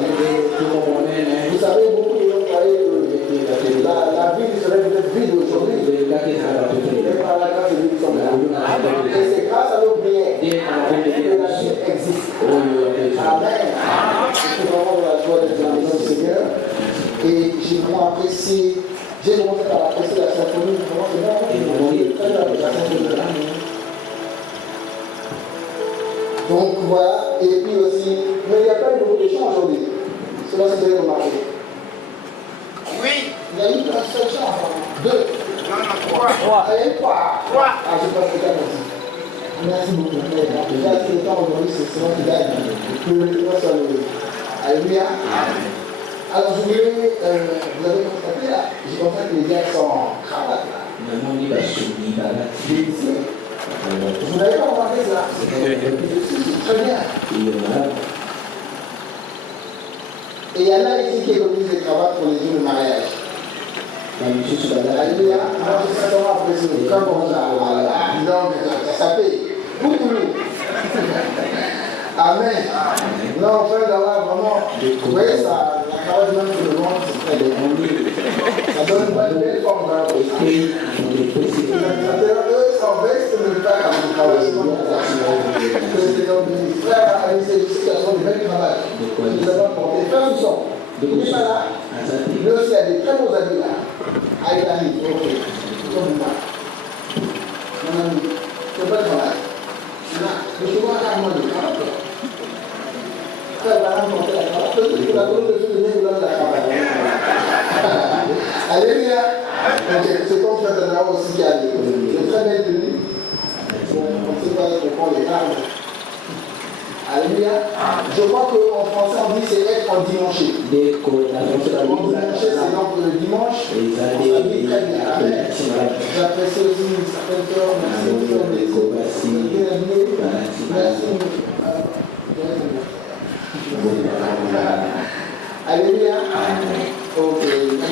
Vous savez, beaucoup de gens croyaient que la ville serait peut-être vide aujourd'hui. Mais par la grâce de Dieu, nous sommes là. Et c'est grâce à nos prières que la vie existe. Amen. Je suis vraiment dans la joie d'être dans la maison du Seigneur. Et j'ai vraiment apprécié, j'ai commencé par apprécier la symphonie. Vraiment, c'est bon. Très bien avec la symphonie. Donc voilà, et puis aussi, mais il y a pas eu beaucoup de chants aujourd'hui. C'est là que vous avez remarqué. Oui. Il y a eu un seul chant, enfin, deux. Non, trois. Il y a eu trois. Ah, je pense que c'est merci. Merci beaucoup. Déjà, c'est le temps aujourd'hui, c'est moi qui gagne. Alléluia. Alors, je voulais, vous avez constaté là, j'ai constaté que les gars sont en cravate là. Vous n'avez pas remarqué ça? Très bien. Et il y en a ici qui économisent des cravates pour les jours de mariage. Alléluia. Moi, je suis vraiment apprécié. Comme on a, donc, ça paye. Pour tout le monde. Amen. Non, on fait d'avoir vraiment. Vous voyez, ça, la cravate même pour le monde, c'est très bien. Ça donne une belle forme dans le pays. Eux, sans veste, ne pas à mon travail. C'est donc des frères avec ces situations de belles cravates. Nous avons porté frères nous sommes. Il n'est pas là. Lui aussi a des très beaux habits là. Ah, il arrive. Ok. Comme moi. Mon ami. C'est pas le travail. Là, je suis moi à moi de cravate. Frère, va remporter la cravate. Peut-être que la colonne de feu de nez, vous donne la cravate. Alléluia. Ok, c'est comme frère Tadao aussi qui a des très belles tenues. On ne sait pas pourquoi les larmes. Alléluia. Je crois qu'en français on dit c'est être en dimanche. C'est donc le dimanche. On s'habille très bien. Amen. J'apprécie aussi une certaine cœur. Merci. Bien habillé. Merci. Alléluia. Ok, les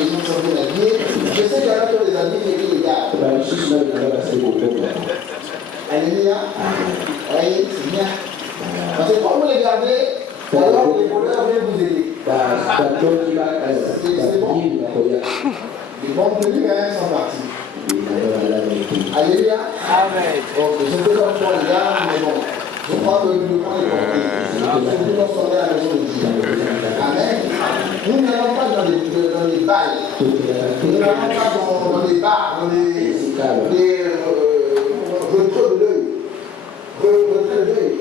gens sont bien habillés. Je sais qu'il y en a qui ont des habits et qui les gardent. Alléluia. Oui, c'est bien. Parce que quand vous les gardez, alors les voleurs viennent vous aider. C'est bon. Les bonnes tenues, sont parties. Alléluia. Amen. Ok, je ne sais pas pourquoi les gars, mais bon. Je crois que nous devons les porter. Nous devons sortir à la maison de Dieu. Amen. Nous n'allons pas dans les balles. Nous n'allons pas dans les bars, dans les retraits de l'œil. Retrait de l'œil.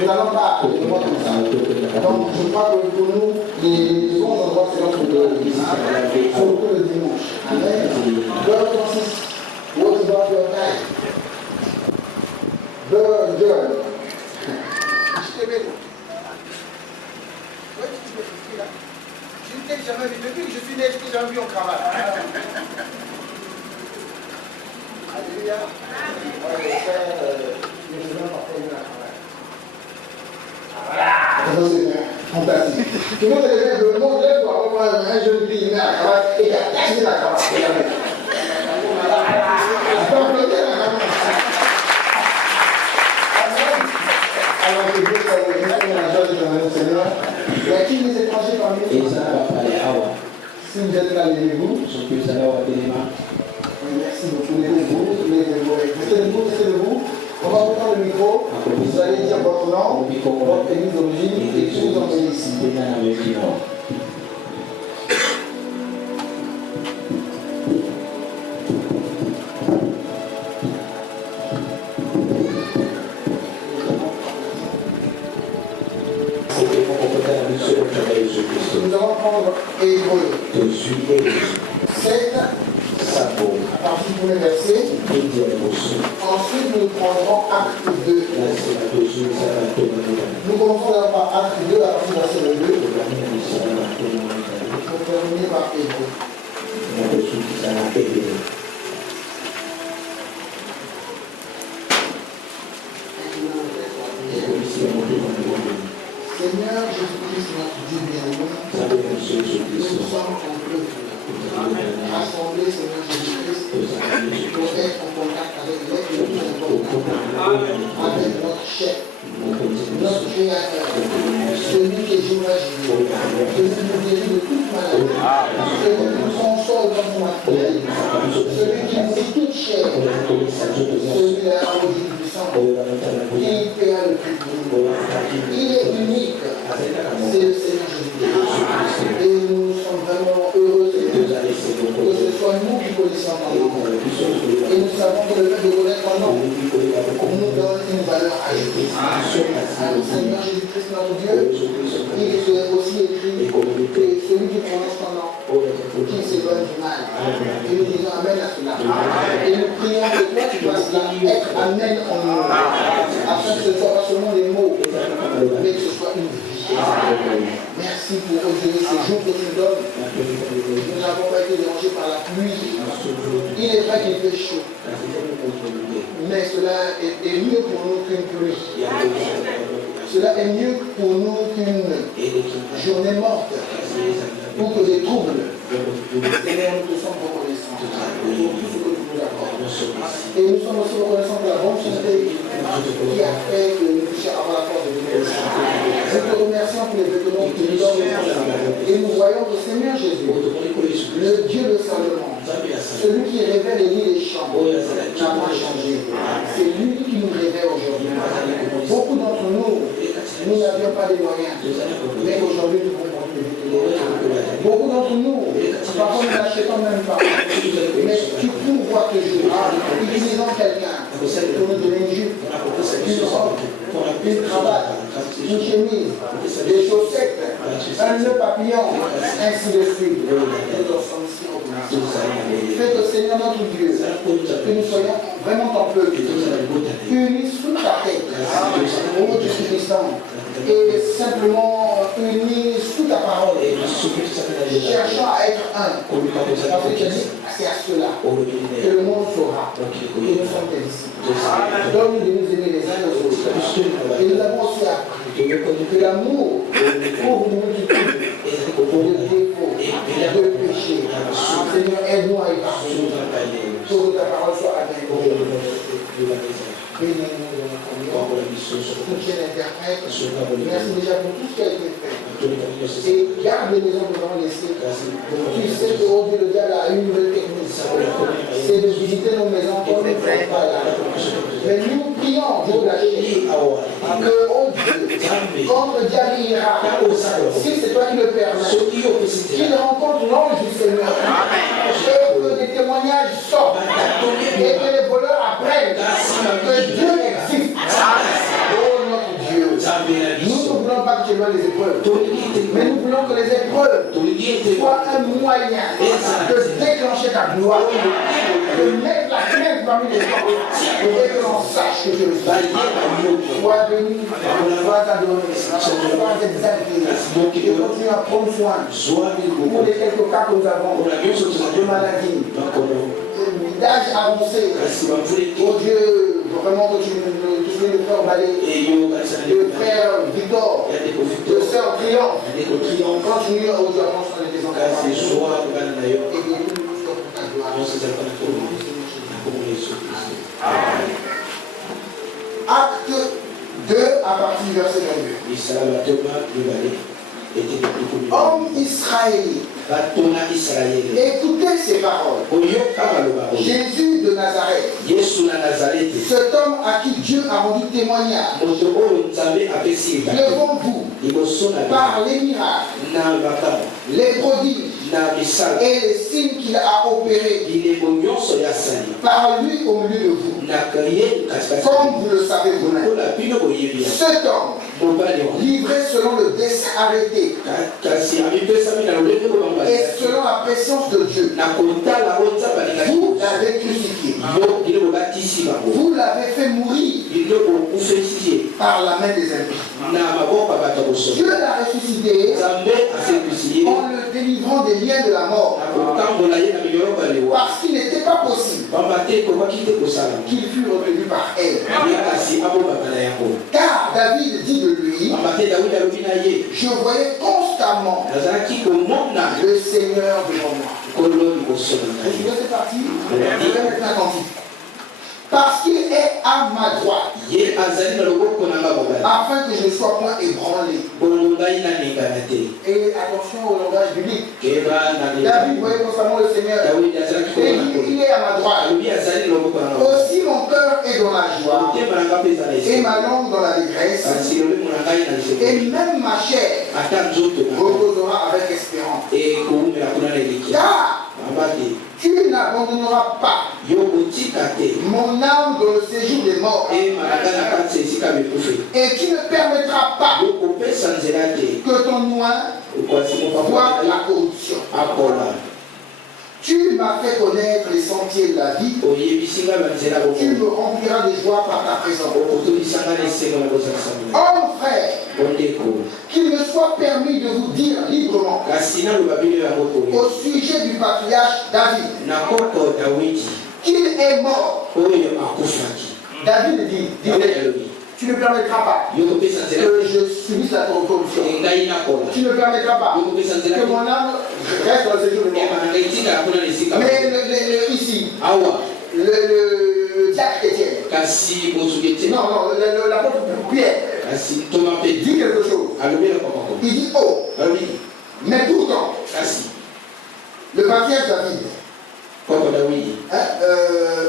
Nous n'allons pas comme ça. Donc je crois que pour nous, les bons endroits, c'est notre l'église. Surtout le dimanche. Amen. God consists. What about your time? John. Je t'ai vu. Ouais, tu me fais là. Je ne t'ai jamais vu. Depuis que je suis né, je t'ai jamais vu en cravate. Alléluia. Ouais, je vais porter une cravate. Voilà. C'est fantastique. Tout le monde est le monde lève pour avoir un jeune fille, il met la cravate et il a caché la cravate. Alors que Dieu soit le la joie de ton Seigneur. Y a-t-il des étrangers parmi nous? Si vous êtes là, levez-vous. Merci beaucoup. Levez-vous. Restez debout. On va vous prendre le micro. Vous allez dire votre nom, votre église d'origine et qui vous envoyez ici. Nous allons prendre Hébreu 7, à partir du premier verset. Ensuite, nous prendrons Acte 2. Nous commençons d'abord par Acte 2, à partir du verset 2. Pour terminer par Hébreu. Seigneur Jésus-Christ, notre Dieu bien-aimé, nous sommes en plein rassemblés, Seigneur Jésus-Christ, pour être en contact avec l'être le plus important, avec notre chef, notre créateur, séjour à Jésus. Celui qui nous guérit de toute maladie. Celui qui nous console dans son matériel. Celui qui nous dit toute chair. Celui-là, au Dieu puissant, qui paiera le prix pour nous. Il est unique. C'est le Seigneur Jésus. Et nous sommes vraiment heureux que ce soit nous qui connaissons ton nom. Et nous savons que le fait de connaître ton nom nous donne une valeur ajoutée. Seigneur Jésus-Christ, notre Dieu, il est aussi écrit que celui qui prononce ton nom, qui s'éloigne du mal. Et nous disons Amen à cela. Et nous prions que toi tu fasses être Amen en nous, afin que ce ne soit pas seulement des mots, mais que ce soit une vie. Merci pour aujourd'hui ces jours que tu donnes. Nous n'avons pas été dérangés par la pluie. Il est vrai qu'il fait chaud. Mais cela est mieux pour nous qu'une pluie. Cela est mieux pour nous qu'une journée morte ou que des troubles. Seigneur, nous te sommes reconnaissants pour tout ce que tu nous accordes. Et nous sommes aussi reconnaissants pour la bonne santé qui a fait que nous puissions avoir la force de venir ici. Nous te remercions pour les vêtements que tu nous donnes. Et nous voyons que Seigneur Jésus, le Dieu de Salomon, celui qui révèle les lits des champs, n'a pas changé. C'est lui qui nous révèle aujourd'hui. Beaucoup d'entre nous, nous n'avions pas les moyens, mais aujourd'hui nous comprenons les vêtements. Beaucoup d'entre nous, parfois nous n'achetons même pas, mais tu pourvois toujours, utilisant quelqu'un pour nous donner une jupe, une robe, une cravate, une chemise, des chaussettes, un nœud papillon, ainsi de suite. Fais que Seigneur notre Dieu, que nous soyons vraiment ton peuple, unis sous ta tête, ô Dieu Tout-Puissant, et simplement unis sous ta parole, cherchant à être un, parce que tu as dit, c'est à cela que le monde saura que nous sommes tes disciples. Donne-nous de nous aimer les uns les autres. Et nous avons aussi appris que l'amour pour une multitude de défauts, de péchés. Seigneur, aide-nous à y parvenir. Pour que ta parole soit avec nous. Bénis-nous dans notre vie. Soutiens l'interprète. Merci déjà pour tout ce qui a été fait. Et garde les maisons que nous avons laissées. Tu sais qu'aujourd'hui le diable a une nouvelle technique. C'est de visiter nos maisons comme nous ne sommes pas là. Mais nous prions, Dieu de la chérie, que, oh Dieu, quand le diable ira, si c'est toi qui le permets, qu'il rencontre l'ange du Seigneur, et que des témoignages sortent, et que les voleurs apprennent que Dieu existe. Oh notre Dieu, nous ne voulons pas que tu éloignes les épreuves, mais nous voulons que les épreuves soient un moyen de déclencher ta gloire, de mettre la crainte parmi les gens, et que l'on sache que je le suis. Sois béni, sois adoré, sois exalté, et continue à prendre soin pour les quelques cas que nous avons de maladie, d'âge avancé. Oh Dieu, vraiment que tu veux le frère Balé, le frère Victor, le sœur Triomphe, continue aujourd'hui à prendre soin de tes enfants. Et que nous nous faisons pour ta gloire. Acte 2 à partir du verset 22. Homme israélien, écoutez ces paroles. Jésus de Nazareth, cet homme à qui Dieu a rendu témoignage devant vous par les miracles, les prodiges et les signes qu'il a opérés par lui au milieu de vous, comme vous le savez vous-même. Cet homme, livré selon le dessein arrêté et selon la présence de Dieu, vous l'avez crucifié, vous l'avez fait mourir par la main des impies. Dieu l'a ressuscité en le délivrant des liens de la mort, parce qu'il n'était pas possible qu'il fût retenu par elle. Car David dit de lui, je voyais constamment le Seigneur devant moi. C'est parti. Je vais mettre un cantique. Parce qu'il est à ma droite, afin que je ne sois point ébranlé. Et attention au langage biblique. David voyait constamment le Seigneur. Et il est à ma droite. Aussi mon cœur est dans la joie. Et ma langue dans la détresse. Et même ma chair reposera avec espérance. Car tu n'abandonneras pas mon âme dans le séjour des morts. Et tu ne permettras pas que ton oint voie la corruption. Tu m'as fait connaître les sentiers de la vie. Tu me rempliras de joie par ta présence. Oh frère, qu'il me soit permis de vous dire librement au sujet du patriarche David qu'il est mort. David disait, tu ne permettras pas que je subisse la corruption. Tu ne permettras pas que mon âme reste dans le séjour de mort. Mais ici, le diacre Étienne, non, l'apôtre Pierre dit quelque chose. Il dit, oh, mais pourtant, le patriarche David,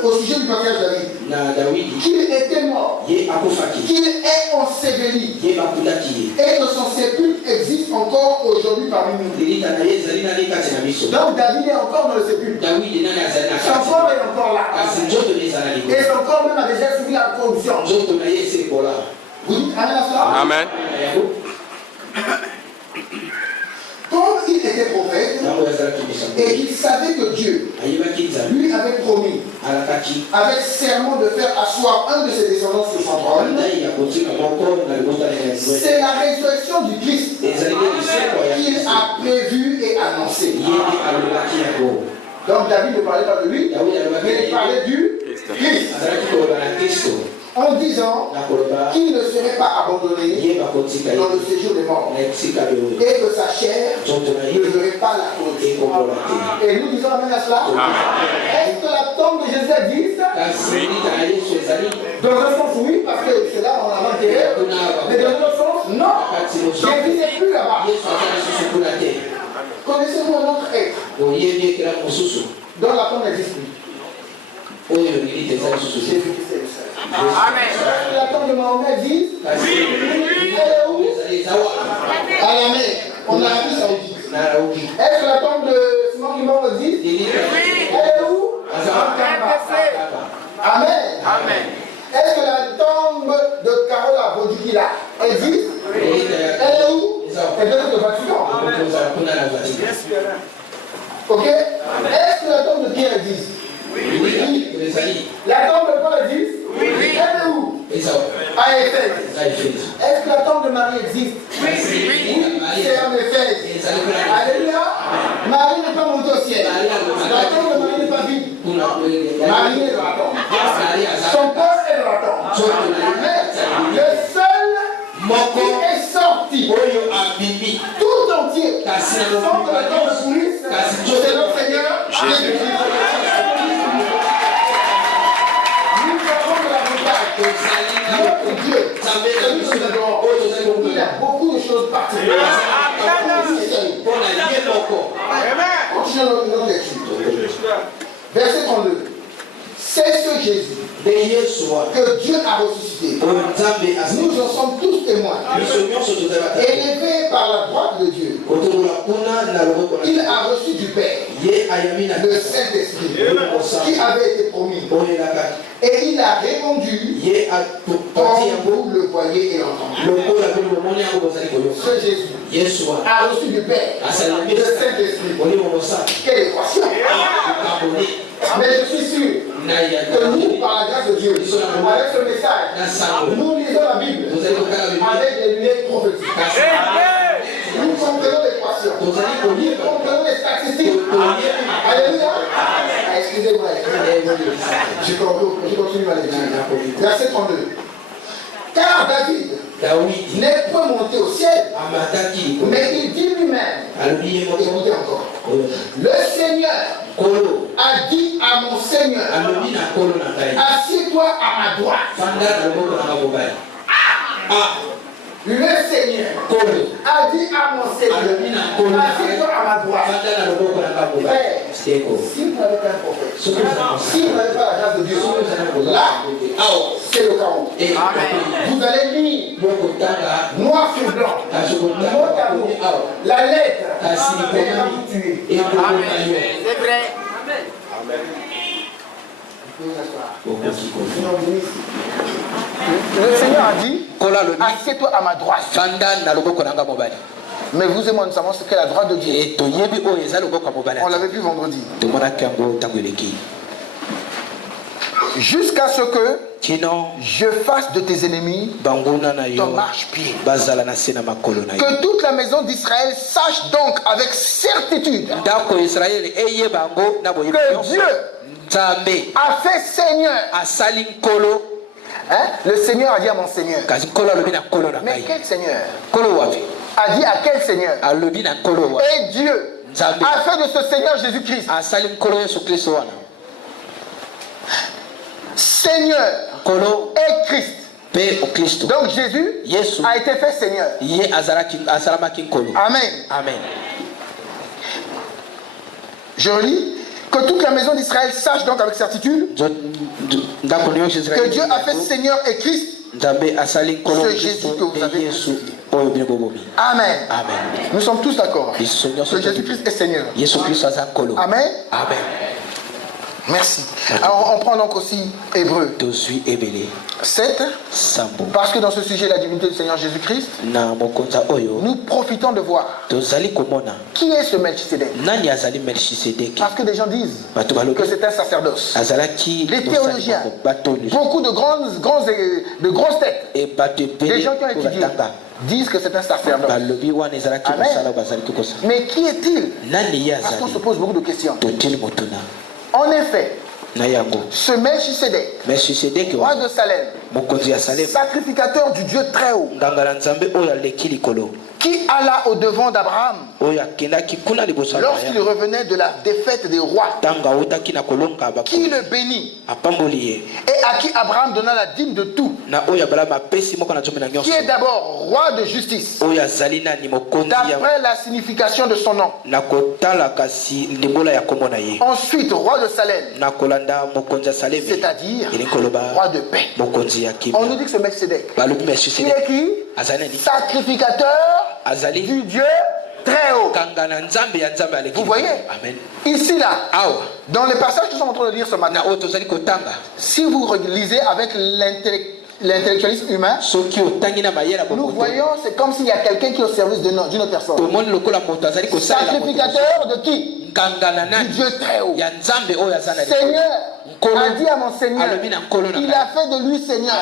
au sujet du patriarche David, qu'il était mort, qu'il est enseveli, et que son sépulcre existe encore aujourd'hui parmi nous. Donc David est encore dans le sépulcre. Son corps est encore là. Et son corps même a déjà subi la corruption. Vous dites amen à cela? Amen. Comme il était prophète, et il savait que Dieu lui avait promis, avec serment, de faire asseoir un de ses descendants sur son trône, c'est la résurrection du Christ qu'il a prévu et annoncé. Donc David ne parlait pas de lui, mais il parlait du Christ. En disant qu'il ne serait pas abandonné dans le séjour des morts et que sa chair ne serait pas la corruption. Et nous disons amen à cela. Est-ce que la tombe de Jésus existe? Dans un sens oui, parce que c'est là on a enterré, mais dans un autre sens non. Jésus n'est plus là-bas. Connaissez-vous un autre être dont la tombe n'existe plus? La tombe de Mahomet existe? Elle est où? À la mer, en Arabie Saoudite. Est-ce que la tombe de Simon Limon existe? Elle est où? Amen. Est-ce que la tombe de Carola Bodukila existe? Elle est où? Elle est dans le Vatican. Ok? Est-ce que la tombe de Pierre existe? Oui. La tombe de Paul existe? Oui. Elle est où? À Éphèse. Est-ce que la tombe de Marie existe? Oui. C'est en Éphèse. Alléluia. Marie n'est pas montée au ciel. La tombe de Marie n'est pas vide. Marie est dans la tombe. Son corps est dans la tombe. Mais le seul qui est sorti tout entier sans que la tombe pourrisse, c'est notre Seigneur Jésus. Notre Dieu, il a beaucoup de choses particulières. Continuons notre lecture. Verset 32. C'est ce Jésus que Dieu a ressuscité. Nous en sommes tous témoins. Élevé par la droite de Dieu, il a reçu du Père le Saint-Esprit qui avait été promis. Et il a répondu comme vous le voyez et l'entendez. Ce Jésus a reçu du Père le Saint-Esprit. Quelle équation! Mais je suis sûr que nous, par la grâce de Dieu, avec ce message, nous lisons la Bible avec des lunettes prophétiques. Nous comprenons l'équation. Nous comprenons les statistiques. Alléluia. Excusez-moi. Je continue ma lecture. Verset 32. Car David n'est pas monté au ciel, mais il dit lui-même, écoutez encore, le Seigneur a dit à mon Seigneur, assieds-toi à ma droite. Le Seigneur a dit à mon Seigneur, assieds-toi à ma droite. Frère, si vous n'avez pas un prophète, si vous n'avez pas la grâce de Dieu, là, c'est le chaos. Vous allez lire noir sur blanc, mot à mot, la lettre, C'est vrai. Amen. Le Seigneur a dit, assieds-toi à ma droite. Mais vous et moi, nous savons ce qu'est la droite de Dieu. On l'avait vu vendredi. Jusqu'à ce que je fasse de tes ennemis ton marchepied. Que toute la maison d'Israël sache donc avec certitude que Dieu a fait Seigneur. Hein? Le Seigneur a dit à mon Seigneur. Mais quel Seigneur? A dit à quel Seigneur? Et Dieu a fait de ce Seigneur Jésus-Christ Seigneur et Christ. Donc Jésus a été fait Seigneur. Amen. Amen. Je relis. Que toute la maison d'Israël sache donc avec certitude que Dieu a fait Seigneur et Christ ce Jésus que vous avez crucifié. Amen. Amen. Nous sommes tous d'accord que Jésus-Christ est Seigneur. Amen. Amen. Merci. Alors on prend donc aussi Hébreu 7. Parce que dans ce sujet, la divinité du Seigneur Jésus-Christ, nous profitons de voir qui est ce Melchisédek. Parce que des gens disent que c'est un sacerdoce. Les théologiens, beaucoup de grosses têtes, des gens qui ont étudié, disent que c'est un sacerdoce. Amen. Mais qui est-il? Parce qu'on se pose beaucoup de questions. En effet, ce Melchisédek, roi de Salem, sacrificateur du Dieu très haut, qui alla au devant d'Abraham lorsqu'il revenait de la défaite des rois, qui le bénit et à qui Abraham donna la dîme de tout, qui est d'abord roi de justice d'après la signification de son nom, ensuite roi de Salem, c'est-à-dire roi de paix. On nous dit que ce Melchisédek, il est qui? Sacrificateur du Dieu très haut. Vous voyez? Ici là, dans les passages que nous sommes en train de lire ce matin, si vous lisez avec l'intellectualisme humain, nous voyons, c'est comme s'il y a quelqu'un qui est au service d'une autre personne. Sacrificateur de qui? Du Dieu très haut. Seigneur a dit à mon Seigneur, il a fait de lui Seigneur.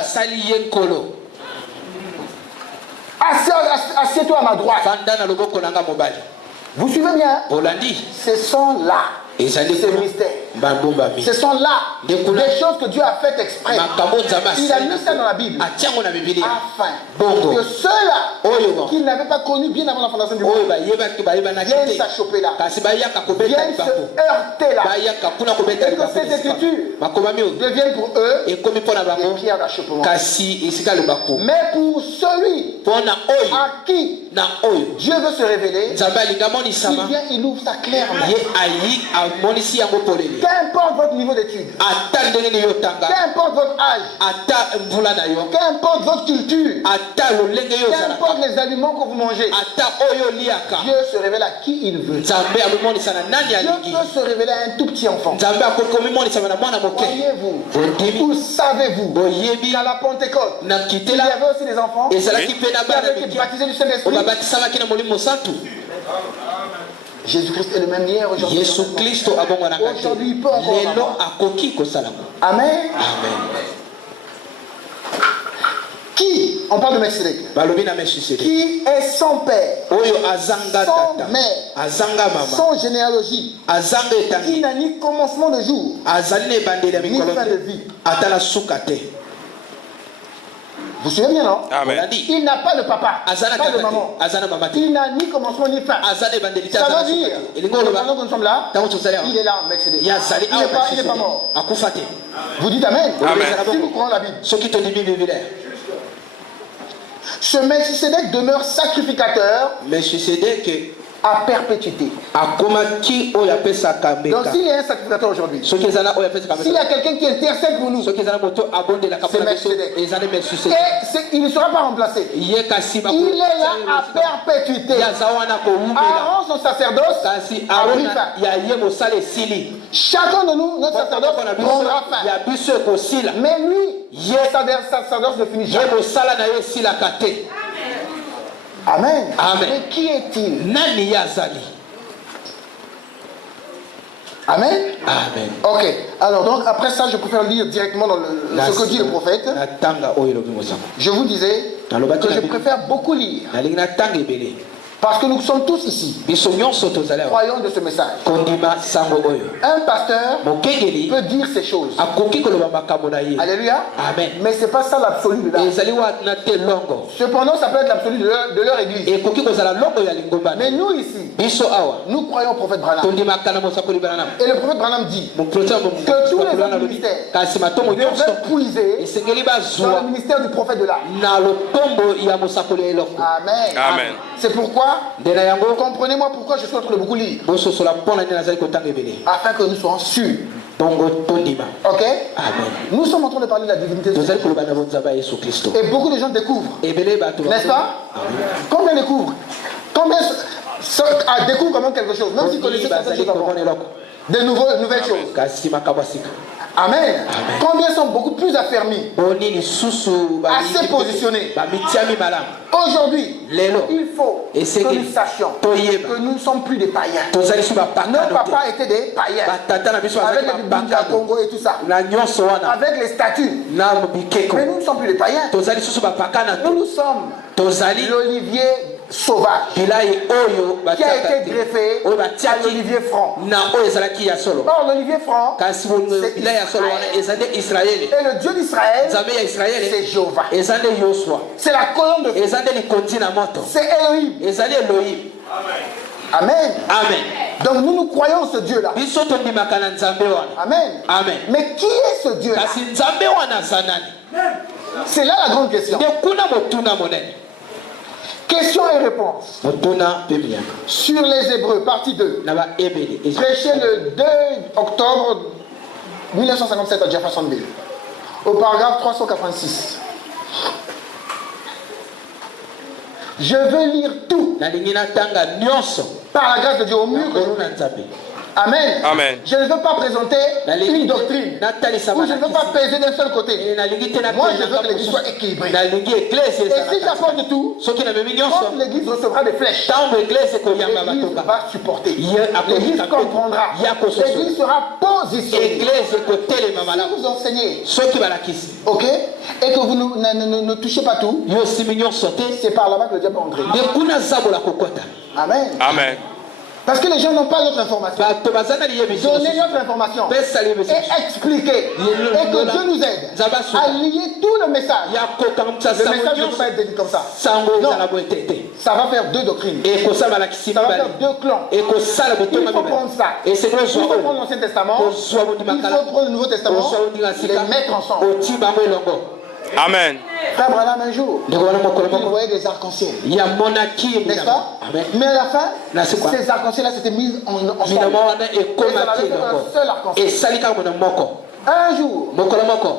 Assieds-toi à ma droite. Vous suivez bien? Ce sont là ces mystères. Ce sont là des choses que Dieu a faites exprès. Il a mis ça dans la Bible afin que ceux-là qui n'avaient pas connu bien avant la fondation du monde viennent s'achoper là, viennent se heurter là, et que ces écritures deviennent pour eux des pierres d'achoppement. Mais pour celui à qui Dieu veut se révéler, il vient, il ouvre ça clairement. Qu'importe votre niveau d'études, qu'importe votre âge, qu'importe votre culture, qu'importe les aliments que vous mangez, Dieu se révèle à qui il veut. Dieu peut se révéler à un tout petit enfant. Voyez-vous, ou savez-vous qu'à la Pentecôte, il y avait aussi des enfants qui avaient été baptisés du Saint-Esprit. Jésus-Christ est le même hier, aujourd'hui. Aujourd'hui, il peut encore. Amen. Qui, on parle de Melchisédek, qui est son père, son mère, son généalogie, qui n'a ni commencement de jour, ni fin de vie. Vous suivez bien, non? Amen. Il n'a pas de papa, pas de maman. Il n'a ni commencement ni fin. Ça veut dire, pendant que nous sommes là, il est là, Melchisédek. Il n'est pas mort. Vous dites Amen. Amen. Si vous prenez la Bible. Ce Melchisédek demeure sacrificateur Melchisédek à perpétuité. akomaki oyo apesaka Donc mbeka. s'il y a un sacrificateur aujourd'hui, Soki ezana oyo apesaka s'il y a mbeka. quelqu'un qui intercède pour nous, Soki ezana moto abondelaka C'est mpona biso Melchisédek. ezana Melchisédek. il ne sera pas remplacé. Ye kasi Il est là à perpétuité. yaza wana kowumela. Aaron, son sacerdoce, Kasi a pris Aaron fin. ya ye mosala esili. Chacun de nous, notre sacerdoce prendra fin. ya biso ekosila. Mais lui, sa sacerdoce ne finit Ye jamais. mosala na ye esilaka te. Amen. Amen. Mais qui est-il? Nani ye azali? Amen. Amen. Ok. Alors donc après ça, je préfère lire directement dans ce que dit le prophète. Je vous disais que je préfère beaucoup lire. Parce que nous sommes tous ici. Croyons de ce message. Un pasteur peut dire ces choses. Alléluia. Amen. Mais ce n'est pas ça l'absolu de l'âme. Cependant, ça peut être l'absolu de leur église. Mais nous ici, nous croyons au prophète Branham. Et le prophète Branham dit que tous les autres ministères devaient puiser dans le ministère du prophète de l'âme. Amen. Amen. C'est pourquoi, comprenez-moi pourquoi je suis en train de beaucoup lire. Afin que nous soyons sûrs. Ok? Amen. Nous sommes en train de parler de la divinité de Jésus. Et beaucoup de gens découvrent. N'est-ce pas? Combien découvrent? Combien découvrent quand même quelque chose? Même s'ils connaissaient certaines choses avant. De nouvelles choses. Amen. Combien sont beaucoup plus affermis, assez positionnés. Aujourd'hui, il faut que nous sachions que nous ne sommes plus des païens. Nos papas étaient des païens. Avec les Bibliques à Congo et tout ça. Avec les statues. Mais nous ne sommes plus des païens. Nous sommes l'olivier sauvage qui a été greffé à l'olivier franc. Or l'olivier franc, c'est Israël. Et le Dieu d'Israël, c'est Jéhovah. C'est la colonne de feu. C'est Elohim. Amen. Amen. Donc nous croyons en ce Dieu-là. Amen. Amen. Mais qui est ce Dieu-là? C'est là la grande question. Question et réponse. Sur les Hébreux, partie 2. Prêché le 2 octobre 1957 à Jeffersonville. Au paragraphe 386. Je veux lire tout. Par la grâce de Dieu au mur que je prie. Amen. Amen. Je ne veux pas présenter une doctrine ou je ne veux pas peser d'un seul côté. Moi, je veux que l'église soit équilibrée. Et si j'apporte tout, quand l'église recevra des flèches, l'église va supporter. L'église comprendra. L'église sera positionnée. Si vous enseignez, ok, et que vous ne touchez pas tout, c'est par là-bas que le diable va entrer. Amen. Amen. Parce que les gens n'ont pas notre information. Donnez notre information et expliquez. Et que Dieu nous aide à lier tout le message. Le message ne peut pas être dit comme ça. Non. Ça va faire deux doctrines. Ça va faire deux clans. Il faut prendre ça. Il faut prendre l'Ancien Testament. Il faut prendre le Nouveau Testament. Les mettre ensemble. Amen. Frère Branham, un jour, il voyait des arcs-en-ciel. N'est-ce pas? Mais à la fin, ces arcs-en-ciel-là s'étaient mis ensemble. Et ça n'avait qu'un seul arc-en-ciel. Un jour,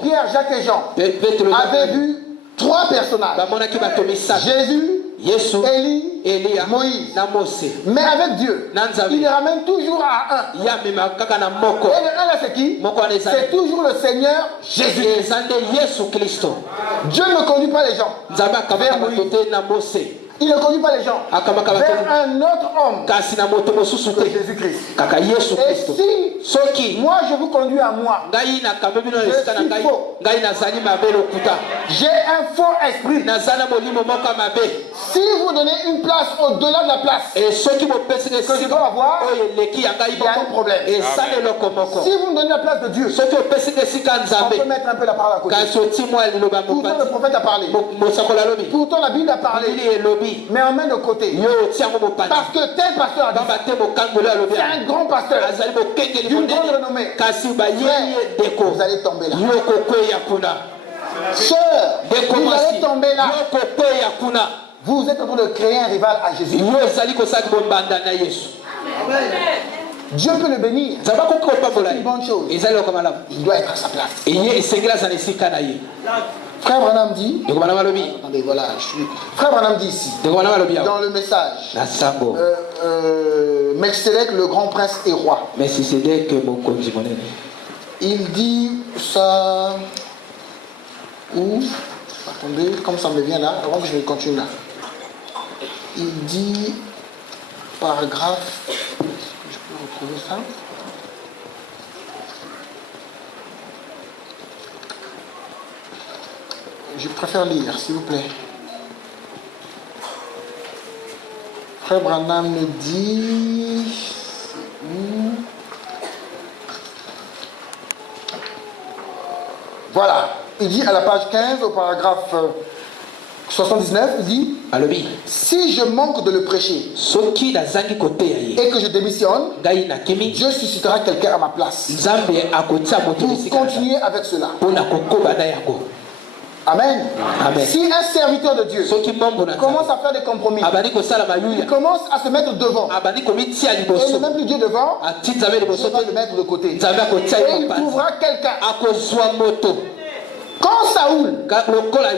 Pierre, Jacques et Jean avaient vu trois personnages. Jésus, Élie, Moïse. Mais avec Dieu, il les ramène toujours à un. Et le un là, c'est qui? C'est toujours le Seigneur Jésus. Dieu ne conduit pas les gens vers Moïse. Il ne conduit pas les gens vers un autre homme que Jésus-Christ. Et si moi je vous conduis à moi, je suis faux. J'ai un faux esprit. Si vous donnez une place au-delà de la place que je dois avoir, il y a un problème. Si vous me donnez la place de Dieu, on peut mettre un peu la parole à côté. Pourtant le prophète a parlé. Pourtant la Bible a parlé. Mais on met de côté. Parce que tel pasteur a dit, c'est un grand pasteur d'une grande renommée. Frère, vous allez tomber là. Sœur, vous allez tomber là. Amen. Vous êtes en train de créer un rival à Jésus. Dieu peut le bénir. C'est une bonne chose. Il doit être à sa place. Frère Branham dit, attendez, voilà, Frère Branham dit ici, dans le message, Melchizedek, le grand prince et roi, il dit ça, où, attendez, comme ça me vient là, avant que je continue là, il dit, paragraphe, je peux retrouver ça. Je préfère lire, s'il vous plaît. Frère Branham me dit... Voilà. Il dit à la page 15, au paragraphe 79, il dit... Si je manque de le prêcher et que je démissionne, Dieu suscitera quelqu'un à ma place pour continuer avec cela. Amen. Amen. Si un serviteur de Dieu commence à faire des compromis, il commence à se mettre devant, et ne met plus Dieu devant, Dieu va le mettre de côté. Et il trouvera quelqu'un. Quand Saoul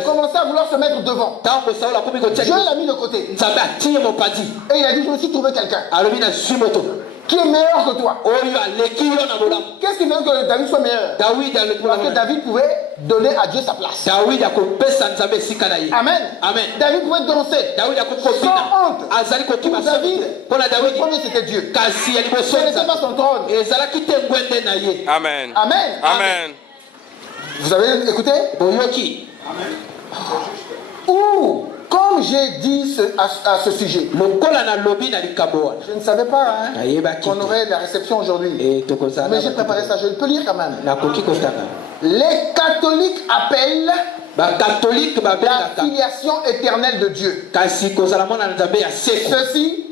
commençait à vouloir se mettre devant, Dieu l'a mis de côté. Et il a dit, je me suis trouvé quelqu'un qui est meilleur que toi. Qu'est-ce qui fait que David soit meilleur? Parce que David pouvait donner à Dieu sa place. Amen. David pouvait danser sans honte. Pour David, le premier c'était Dieu. Ce n'était pas son trône. Amen. Amen. Vous avez écouté? Ou, comme j'ai dit à ce sujet, je ne savais pas qu'on aurait la réception aujourd'hui. Mais j'ai préparé ça, je peux lire quand même. Les catholiques appellent la filiation éternelle de Dieu. Ceci,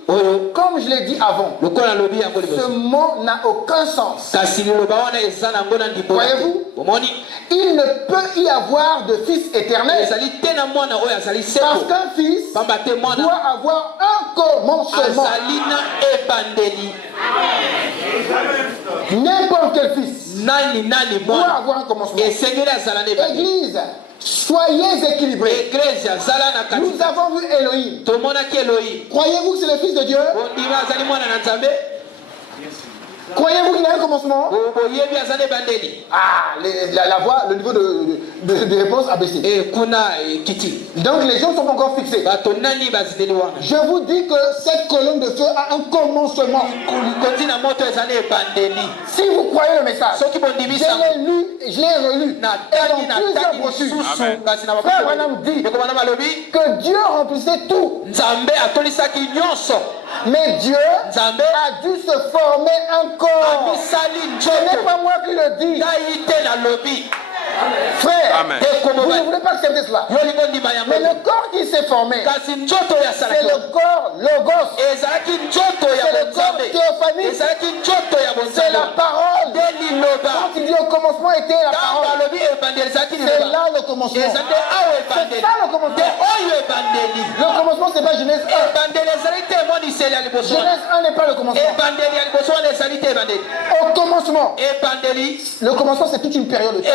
comme je l'ai dit avant, ce mot n'a aucun sens. Voyez-vous, il ne peut y avoir de fils éternel parce qu'un fils doit avoir un commencement. N'importe quel fils doit avoir un commencement. Église, soyez équilibrés. Nous avons vu Elohim. Croyez-vous que c'est le fils de Dieu? Croyez-vous qu'il a un commencement? Ah, la voix, le niveau de réponse a baissé. Donc les gens sont encore fixés. Je vous dis que cette colonne de feu a un commencement. Si vous croyez le message, je l'ai lu, je l'ai relu. Et dans plusieurs brochures, Frère Branham dit que Dieu remplissait tout. Mais Dieu a dû se former un corps. Ce n'est pas moi qui le dis. Frère, vous ne voulez pas accepter cela. Mais le corps qui s'est formé, c'est le corps Logos. C'est le corps Théophanie. C'est la parole. Quand il dit au commencement était la parole, c'est là le commencement. C'est ça le commencement. Le commencement, c'est pas Genèse 1. Genèse 1 n'est pas le commencement. Au commencement, le commencement, c'est toute une période de temps.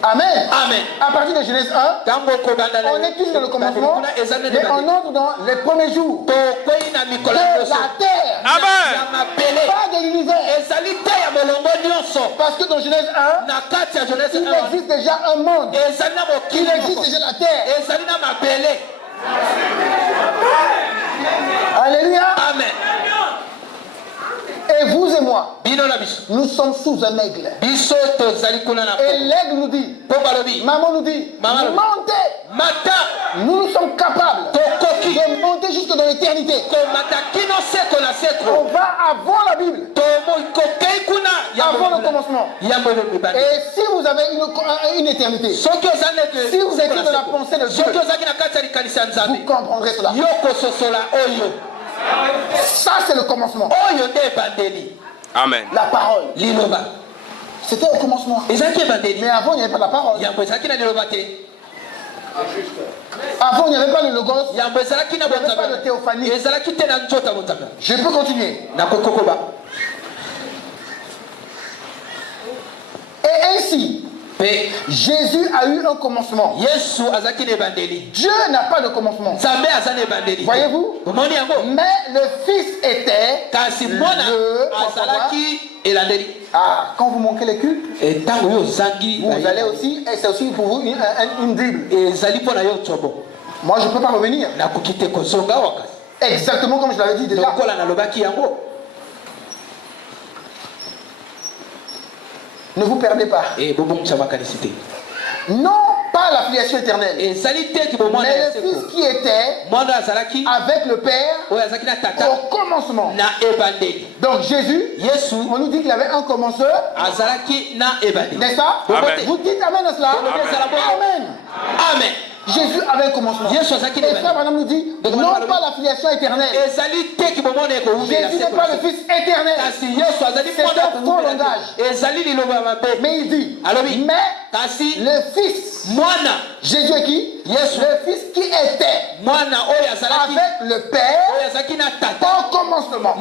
Amen. À partir de Genèse 1, on est tous dans le commencement, mais on entre dans les premiers jours de la terre. Amen. Pas de l'univers. Parce que dans Genèse 1, il existe déjà un monde. Il existe déjà la terre. Alléluia. Amen. Et vous et moi, nous sommes sous un aigle. Et l'aigle nous dit, maman nous dit, montez. Nous sommes capables de monter jusque dans l'éternité. On va avant la Bible, avant le commencement. Et si vous avez une éternité, si vous étiez dans la pensée de Dieu, vous comprendrez cela. Ça, c'est le commencement. Amen. La parole. C'était au commencement. Mais avant, il n'y avait pas la parole. Avant, il n'y avait pas le logos. Il n'y avait pas de théophanie. Je peux continuer. Et ainsi, Jésus a eu un commencement. Dieu n'a pas de commencement. Voyez-vous? Mais le Fils était quand vous manquez les cultes, vous allez aussi, et c'est aussi pour vous une Bible. Moi, je ne peux pas revenir. Exactement comme je l'avais dit déjà. Ne vous perdez pas. Non pas la filiation éternelle, mais le Fils qui était avec le Père au commencement. Donc Jésus, on nous dit qu'il avait un commenceur, n'est-ce pas? Vous dites Amen à cela? Amen. Amen. Jésus avait un commencement. Et frère Branham nous dit, non pas la filiation éternelle. Jésus n'est pas le Fils éternel. C'est un faux langage. Mais il dit, mais le Fils. Jésus est qui? Le Fils qui était avec le Père au commencement.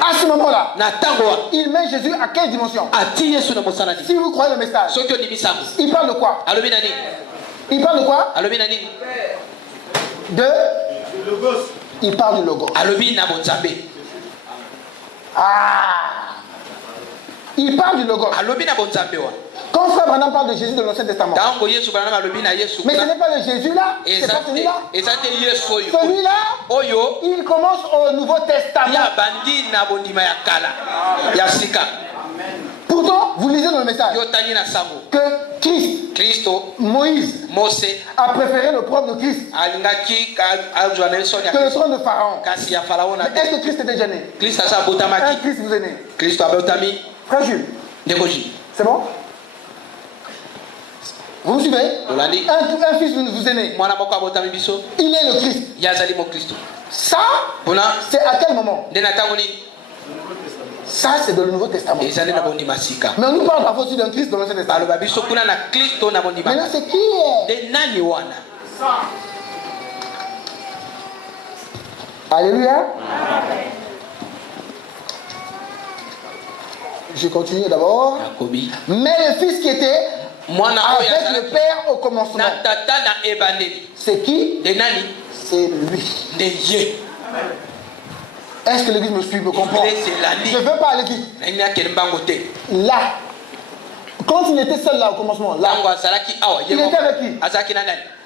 À ce moment-là, il met Jésus à quelle dimension? Si vous croyez le message, il parle de quoi? Il parle de quoi? Il parle du Logos. Il parle du Logos. Quand frère Branham parle de Jésus de l'Ancien Testament, mais ce n'est pas le Jésus là, c'est pas celui-là. Celui-là, il commence au Nouveau Testament. Pourtant, vous lisez dans le message que Christ, Moïse, a préféré le propre de Christ que le trône de Pharaon. Est-ce que Christ était gêné? Un Christ vous est né. Frère Jules, c'est bon? Vous me suivez? Un fils vous est né. Il est le Christ. Ça, c'est à quel moment? Ça, c'est dans le Nouveau Testament. Mais on nous parle parfois aussi d'un Christ dans l'Ancien Testament. Maintenant, c'est qui est? Alléluia. Je continue d'abord. Mais le Fils qui était avec le Père au commencement. C'est qui? C'est lui. Est-ce que l'église me suit, me comprend? Je ne veux pas aller vite. Là, quand il était seul là au commencement, là, il était avec qui?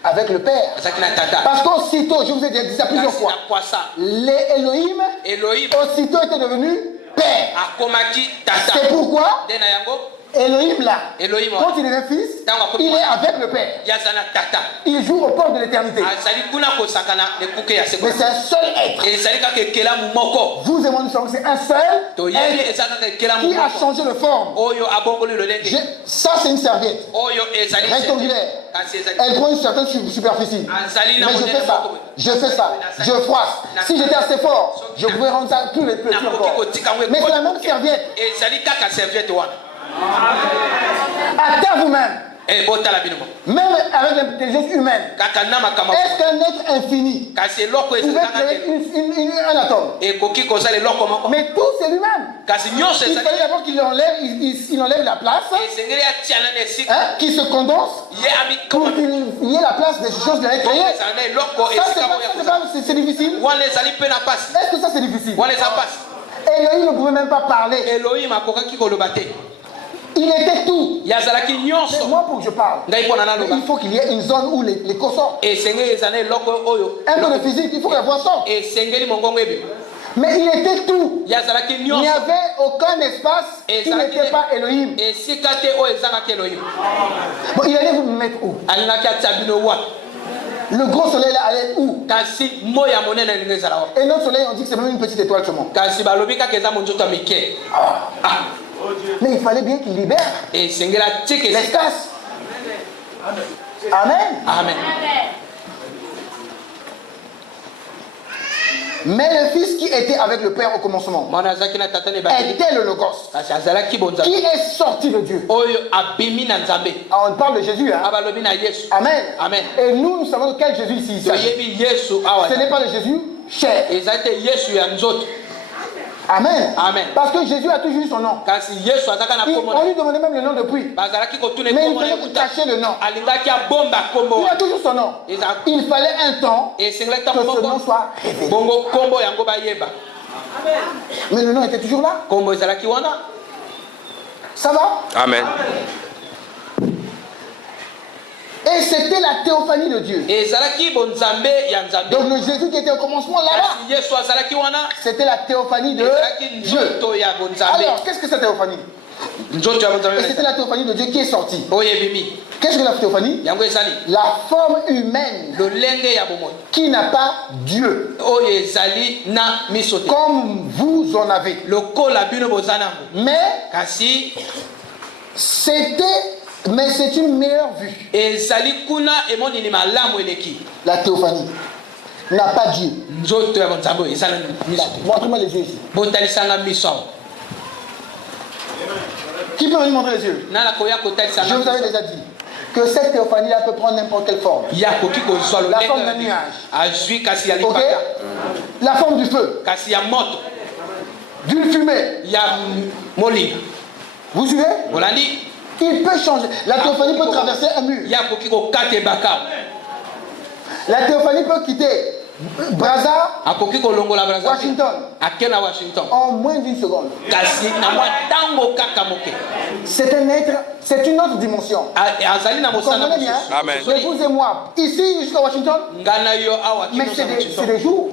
Avec le Père. Parce qu'aussitôt, je vous ai dit ça plusieurs fois, les Elohim, aussitôt était devenu Père. C'est pourquoi Elohim là, quand il est fils, il est avec le Père. Il joue au port de l'éternité. Mais c'est un seul être. Vous et moi nous savons que c'est un seul être qui a changé de forme. Ça c'est une serviette rectangulaire. Elle prend une certaine superficie. Mais je fais ça, je froisse. Si j'étais assez fort, je pouvais rendre ça plus encore. Mais c'est la même serviette. À vous-même. Même avec l'intelligence humaine, est-ce qu'un être infini pouvait créer un atome? Mais tout c'est lui-même. Il fallait d'abord qu'il enlève la place, qu'il se condense pour qu'il y ait la place des choses qu'il a créées. Ça c'est difficile. Est-ce que ça c'est difficile? Elohim ne pouvait même pas parler. Il était tout. Mais moi, pour que je parle, il faut qu'il y ait une zone où les corps sortent. Un peu de physique, il faut que la voix sorte. Mais il était tout. Il n'y avait aucun espace qui n'était pas Elohim. Bon, il allait vous mettre où? Le gros soleil là allait où? Et notre soleil, on dit que c'est même une petite étoile seulement. Mais il fallait bien qu'il libère l'espace. Amen. Amen. Mais le Fils qui était avec le Père au commencement était le Logos, qui est sorti de Dieu. On parle de Jésus, hein? Amen. Amen. Et nous savons de quel Jésus ici il s'agit. Ce n'est pas le Jésus cher. Amen. Amen. Parce que Jésus a toujours eu son nom. On lui demandait même le nom depuis. Mais il fallait cacher le nom. Il a toujours son nom. Il fallait un temps que ce nom soit révélé. Mais le nom était toujours là. Ça va? Amen. Et c'était la théophanie de Dieu. Donc le Jésus qui était au commencement là-bas, c'était la théophanie de Dieu. Alors, qu'est-ce que c'est la théophanie? Et c'était la théophanie de Dieu qui est sortie. Qu'est-ce que la théophanie? La forme humaine qui n'a pas Dieu. Comme vous en avez. Mais c'est une meilleure vue. La théophanie n'a pas Dieu. Montre-moi les yeux ici. Qui peut venir montrer les yeux? Je vous avais déjà dit que cette théophanie-là peut prendre n'importe quelle forme. La forme d'un nuage. Okay? La forme du feu. D'une fumée. Vous suivez? Il peut changer. La théophanie peut traverser un mur. La théophanie peut quitter Brazza, Washington, en moins d'une seconde. C'est un être, c'est une autre dimension. Vous comprenez bien? Mais vous et moi, ici jusqu'à Washington, mais c'est des jours.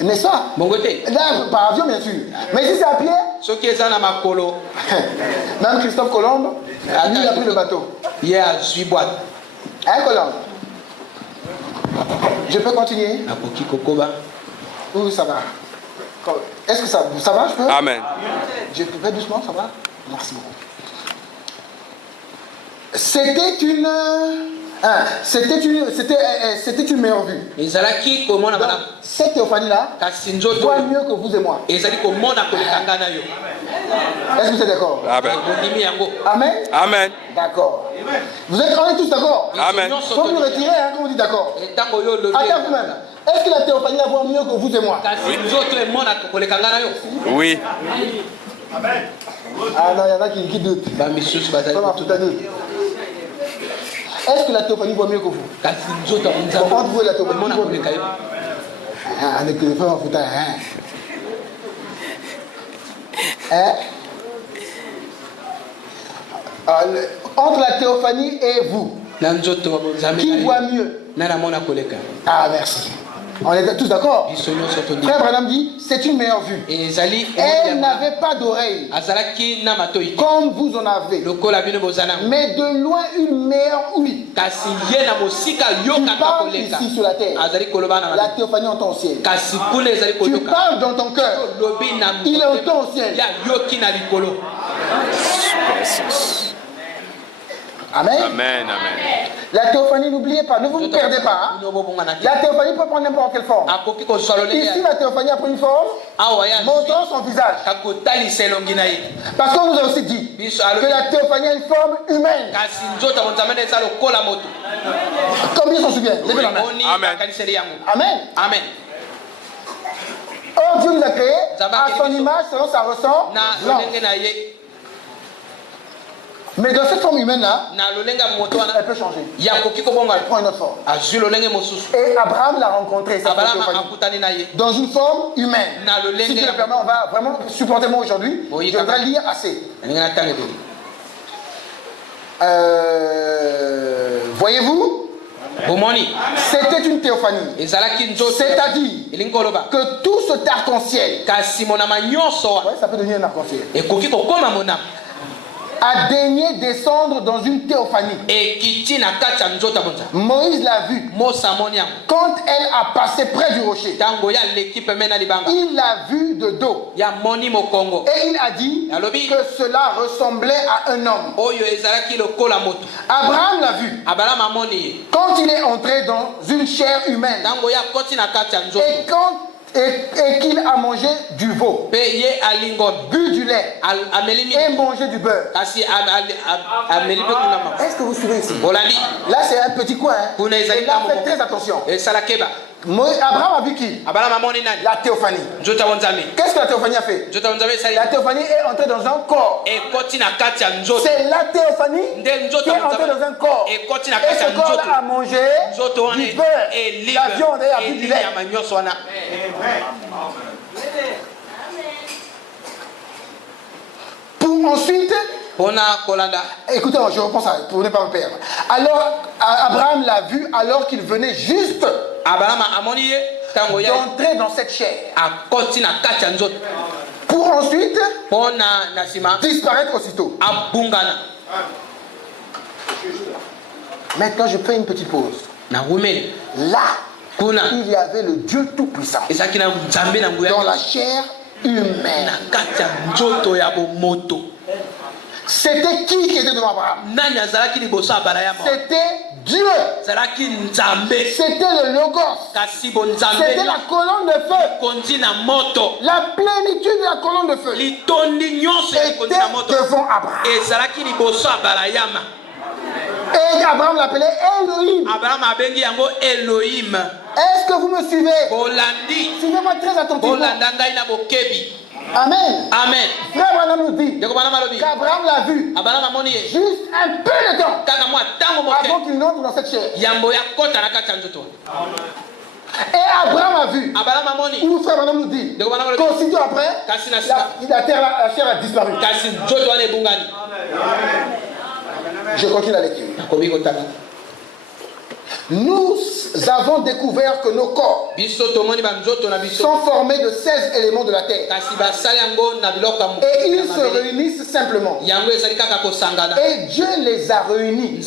N'est-ce pas? Là, par avion, bien sûr. Mais si c'est à pied, même Christophe Colomb, lui, il a pris le bateau. Hein, Colomb? Je peux continuer? Oui, ça va. Est-ce que ça va, je peux? Amen. Je peux faire doucement, ça va? Merci beaucoup. C'était une meilleure vue. Donc, cette théophanie-là voit mieux que vous et moi. Est-ce que vous êtes d'accord? Amen. Amen. Amen. D'accord. On est tous d'accord? Amen. Il faut vous retirer hein, quand vous dites d'accord. Attends vous-même. Est-ce que la théophanie la voit mieux que vous et moi? Oui. Ah non, il y en a qui doutent. Est-ce que la théophanie voit mieux que vous? Entre vous et la théophanie, qui voit mieux? Ah, on est que les frères en foutant. Hein? Entre la théophanie et vous, qui voit mieux? Ah, merci. On est tous d'accord? Frère Branham dit, c'est une meilleure vue. Elle n'avait pas d'oreille, comme vous en avez. Mais de loin, une meilleure ouïe. Tu parles ici sur la terre. La théophanie entend au ciel. Tu parles dans ton cœur. Il entend au ciel. Amen. Amen. Amen. La théophanie, n'oubliez pas, ne vous perdez pas. Hein? La théophanie peut prendre n'importe quelle forme. Ici, la théophanie a pris une forme, montrant son visage. Parce qu'on nous a aussi dit que la théophanie a une forme humaine. Combien s'en souvient? Levez la main. Amen. Amen. Amen. Or, Dieu nous a créés à son image, selon sa ressemblance. Mais dans cette forme humaine-là, elle peut changer. Elle prend une autre forme. Et Abraham l'a rencontré, cette théophanie, dans une forme humaine. Si tu le permets, on va vraiment supporter moi aujourd'hui. Je voudrais lire assez. Voyez-vous? C'était une théophanie. C'est-à-dire que tout cet arc-en-ciel, ouais, ça peut devenir un arc-en-ciel. a daigné descendre dans une théophanie. Moïse l'a vu. Quand elle a passé près du rocher, il l'a vu de dos. Et il a dit que cela ressemblait à un homme. Abraham l'a vu. Quand il est entré dans une chair humaine. Et qu'il a mangé du veau, bu du lait et mangé du beurre. Est-ce que vous suivez ici? Là c'est un petit coin. Et là faites très attention. Abraham a vu qui? La théophanie. Qu'est-ce que la théophanie a fait? La théophanie est entrée dans un corps. C'est la théophanie qui est entrée dans un corps. Et ce corps a mangé du beurre, la viande et a bu du lait. Pour ensuite, écoutez, je reprends ça pour ne pas me perdre. Alors, Abraham l'a vu alors qu'il venait juste d'entrer dans cette chair. Pour ensuite disparaître aussitôt. Maintenant, je fais une petite pause. Là, il y avait le Dieu Tout-Puissant dans la chair humaine. C'était qui était devant Abraham? C'était Dieu. C'était le Logos. C'était la colonne de feu. La plénitude de la colonne de feu était devant Abraham. Et Abraham l'appelait Elohim. Est-ce que vous me suivez? Suivez-moi très attentivement. Amen. Frère Branham nous dit qu'Abraham l'a vu juste un peu de temps avant qu'il entre dans cette chair. Et Abraham a vu, où frère Branham nous dit qu'aussitôt après, la chair a disparu. Je continue la lecture. Nous avons découvert que nos corps sont formés de 16 éléments de la terre. Et ils se réunissent simplement. Et Dieu les a réunis.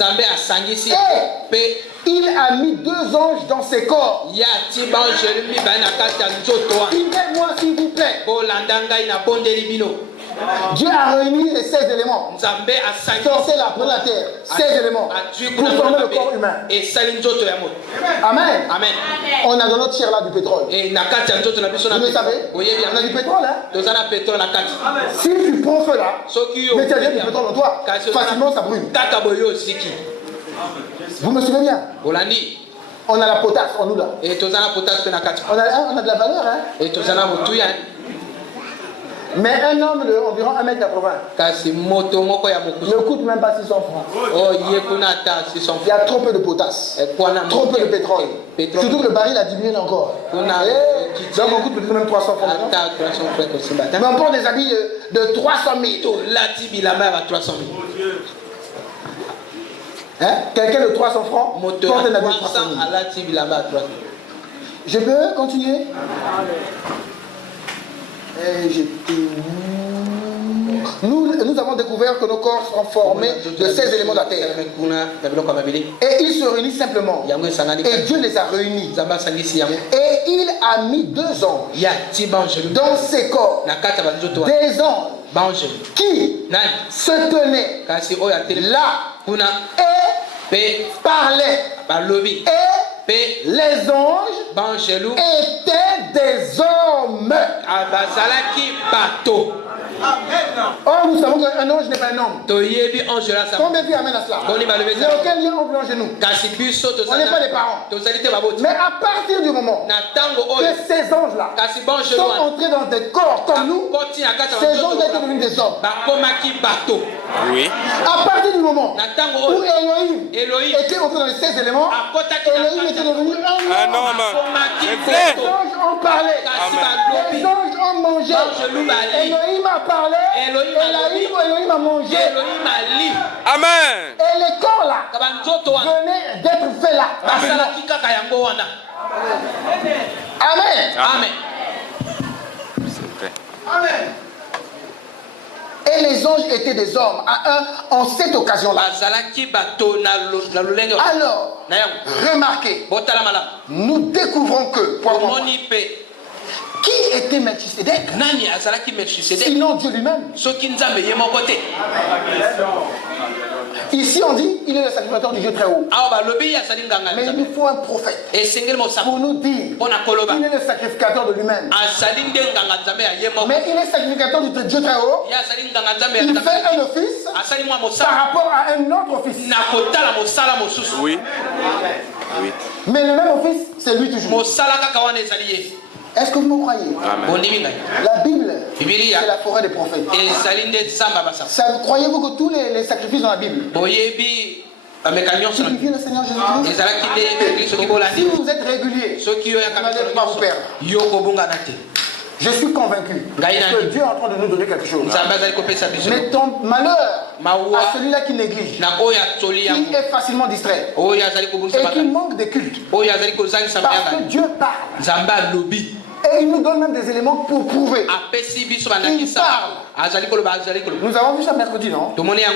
Et il a mis 2 anges dans ses corps. Suivez-moi s'il vous plaît. Dieu a réuni les 16 éléments. Sortez la pour la terre. 16 éléments. Pour former le corps humain. Amen. On a dans notre chair là du pétrole. Vous le savez? On a du pétrole là. Si tu prends feu là, mais tu as du pétrole en toi, facilement ça brûle. Vous me suivez bien? On a la potasse en nous là. On a de la valeur hein. Mais un homme de environ 1m80 ne coûte même pas 600 francs. Il y a trop peu de potasse, trop peu de pétrole. Surtout que le baril a diminué encore. Donc on coûte peut-être même 300 francs. Mais on porte des habits de 300 000. Hein? Quelqu'un de 300 francs porte un habit de 300 000. Je peux continuer? Nous avons découvert que nos corps sont formés de 16 éléments de la terre. Et ils se réunissent simplement. Et Dieu les a réunis. Et il a mis 2 anges dans ses corps. Des anges qui se tenaient là et parlaient. Et les anges étaient des hommes. Or, nous savons qu'un ange n'est pas un homme. Combien de vie amène à cela? Il n'y a aucun lien entre l'ange et nous. On n'est pas des parents. Mais à partir du moment que ces anges-là sont entrés dans des corps comme nous, ces anges étaient devenus des hommes. Oui. À partir du moment où Elohim était entré dans les 16 éléments, Elohim était devenu un homme. Les anges ont parlé. Les anges ont mangé. Elohim a parlé. Elohim a mangé. Amen. Et les corps là venaient d'être faits là. Amen. C'est vrai. Amen. Et Et les anges étaient des hommes en cette occasion-là. Alors, remarquez, nous découvrons que qui était Melchisedec? Sinon Dieu lui-même. Ici on dit il est le sacrificateur du Dieu très haut. Mais il nous faut un prophète pour nous dire il est le sacrificateur de lui-même. Mais il est sacrificateur du Dieu très haut. Il fait un office par rapport à un autre office. Oui. Oui. Mais le même office, c'est lui toujours. Est-ce que vous me croyez? La Bible, c'est la forêt des prophètes. Croyez-vous que tous les sacrifices dans la Bible signifient le Seigneur Jésus-Christ? Si vous êtes régulier, vous n'allez pas vous perdre. Je suis convaincu que Dieu est en train de nous donner quelque chose. Mais ton malheur à celui-là qui néglige, qui est facilement distrait et qui manque de culte. Parce que Dieu parle. Et il nous donne même des éléments pour prouver. Il parle. Nous avons vu ça mercredi, non?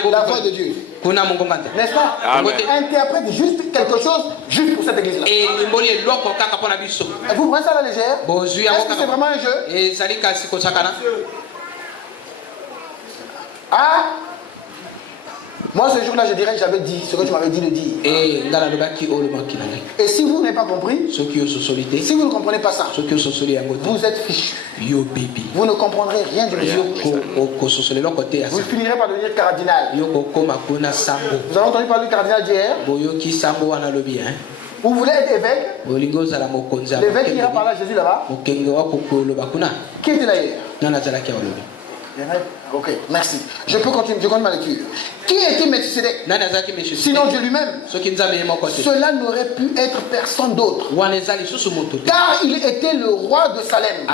La voix de Dieu. N'est-ce pas? Interprète juste quelque chose juste pour cette église-là. Vous prenez ça à la légère? Est-ce que c'est vraiment un jeu? Ah? Moi, ce jour-là, je dirais que j'avais dit ce que tu m'avais dit de dire. Et si vous n'avez pas compris, si vous ne comprenez pas ça, vous êtes fichu. Vous ne comprendrez rien du tout. Vous finirez par devenir cardinal. Vous avez entendu parler du cardinal d'hier? Vous voulez être évêque? L'évêque qui ira parler à Jésus là-bas? Qui était là hier? Ok, merci. Je peux continuer, je continue ma lecture. Qui était Melchisedec? Sinon Dieu lui-même. Cela n'aurait pu être personne d'autre. Car il était le roi de Salem,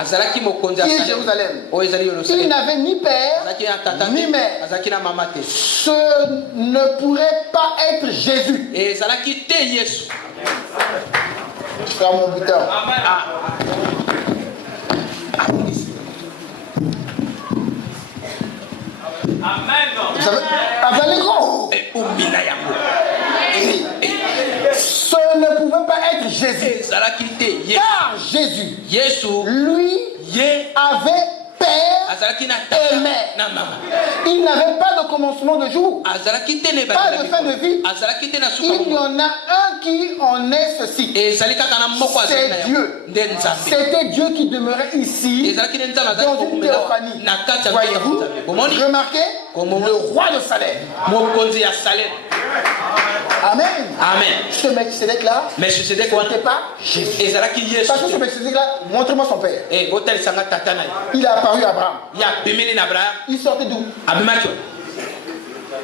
qui est Jérusalem. Il n'avait ni père, ni mère. Ce ne pourrait pas être Jésus. Frère mon buteur. Ce ne pouvait pas être Jésus. Car Jésus, lui, avait père et mère. Il n'avait pas de commencement de jour, pas de fin de vie. Il y en a un qui en est ceci. C'est Dieu. C'était Dieu qui demeurait ici dans une théophanie. Voyez-vous, remarquez, le roi de Salem. Amen. Amen. Ce Melchisedec-là, ce n'était pas Jésus. Parce que ce Melchisedec-là, montre-moi son père. Il a apparu à Abraham. Il sortait d'où?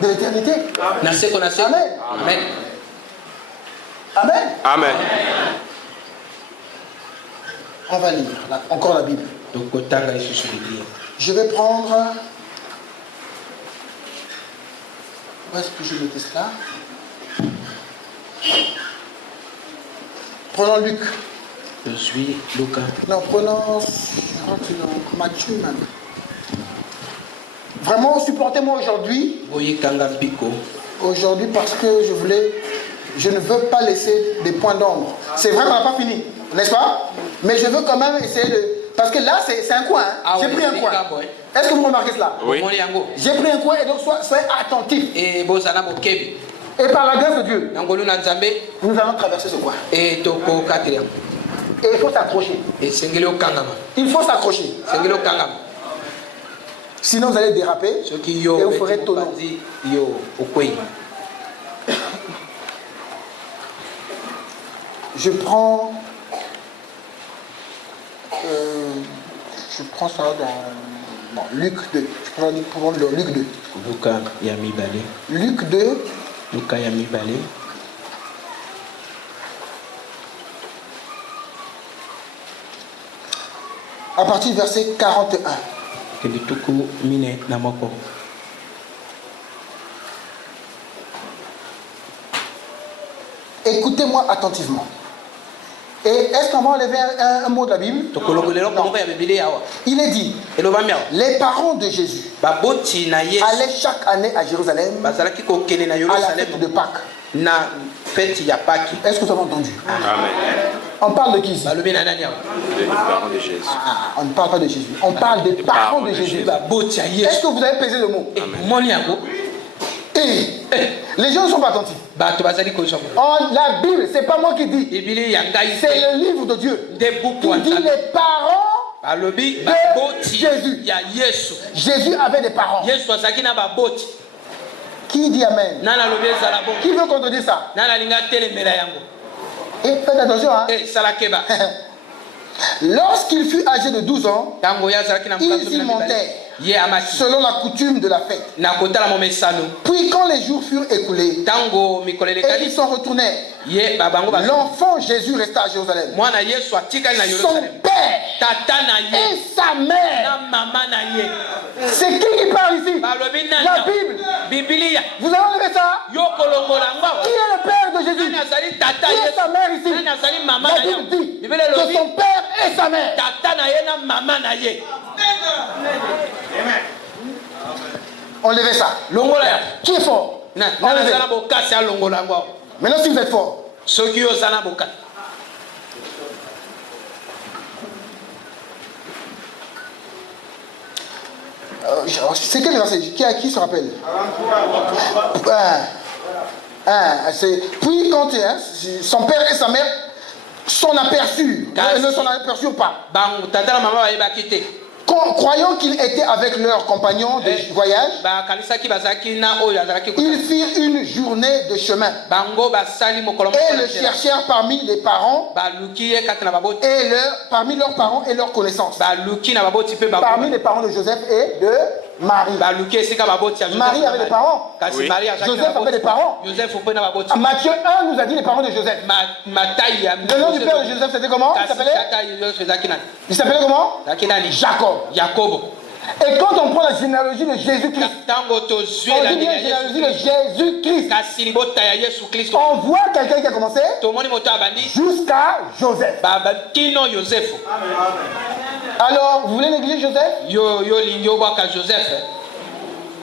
De l'éternité. Amen. Amen. Amen. Amen. On va lire encore la Bible. Je vais prendre... Où est-ce que je mettais cela? Prenons Luc. Je suis Lucas. Non, prenons Matthieu même. Vraiment, supportez-moi aujourd'hui. Aujourd'hui parce que je ne veux pas laisser des points d'ombre. C'est vrai qu'on n'a pas fini, n'est-ce pas? Mais je veux quand même essayer de... Parce que là, c'est un coin. Hein. J'ai pris un coin. Est-ce que vous remarquez cela? Oui. J'ai pris un coin et donc soyez attentifs. Et par la grâce de Dieu, nous allons traverser ce coin. Et il faut s'accrocher. Il faut s'accrocher. Sinon vous allez déraper et vous ferez tonneau. Je prends ça dans Luc 2. Je prends le Luc 2. Luc 2. À partir du verset 41. Écoutez-moi attentivement. Et est-ce qu'on va enlever un mot de la Bible? Non. Il est dit, les parents de Jésus allaient chaque année à Jérusalem à la fête de Pâques. Est-ce que vous avez entendu? Amen. On parle de qui ici? Les parents de Jésus. On ne parle pas de Jésus. On parle des parents de Jésus. Est-ce que vous avez pesé le mot? Et les gens ne sont pas attentifs. La Bible, c'est pas moi qui dis. C'est le livre de Dieu qui dit les parents de Jésus. Jésus avait des parents. Qui dit Amen? Qui veut contredire ça? Et faites attention, hein? Lorsqu'il fut âgé de 12 ans, ils y montèrent selon la coutume de la fête. Puis quand les jours furent écoulés et ils s'en retournèrent, l'enfant Jésus resta à Jérusalem. Son père et sa mère. C'est qui parle ici? La Bible. Vous avez enlevé ça? Qui est le père de Jésus? Qui est sa mère ici? La Bible dit que son père et sa mère. Enlevez ça. Qui est fort? Enlevez. Maintenant, si vous êtes fort, c'est quel verset? Qui se rappelle? Puis quand son père et sa mère s'en aperçurent, ne s'en aperçurent pas, croyant qu'ils étaient avec leurs compagnons de voyage, ils firent une journée de chemin et le cherchèrent parmi les parents et parmi leurs parents et leurs connaissances, parmi les parents de Joseph et de Marie. Marie avait des parents. Oui. Joseph avait des parents. Matthieu 1 nous a dit les parents de Joseph. Le nom du père de Joseph, c'était comment? Il s'appelait comment? Jacob. Et quand on prend la généalogie de Jésus-Christ, on dit bien la généalogie de Jésus-Christ. On voit quelqu'un qui a commencé jusqu'à Joseph. Alors, vous voulez négliger Joseph?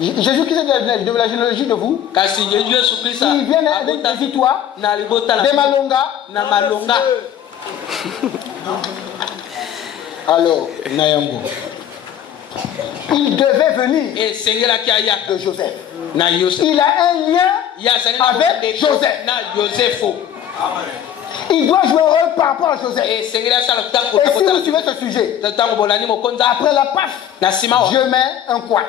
Jésus-Christ est de la généalogie de vous. Il vient des Itois, des Malonga. Alors, il devait venir de Joseph. Il a un lien avec Joseph. Il doit jouer un rôle par rapport à Joseph. Et si vous suivez ce sujet, après la paf, je mets un coin.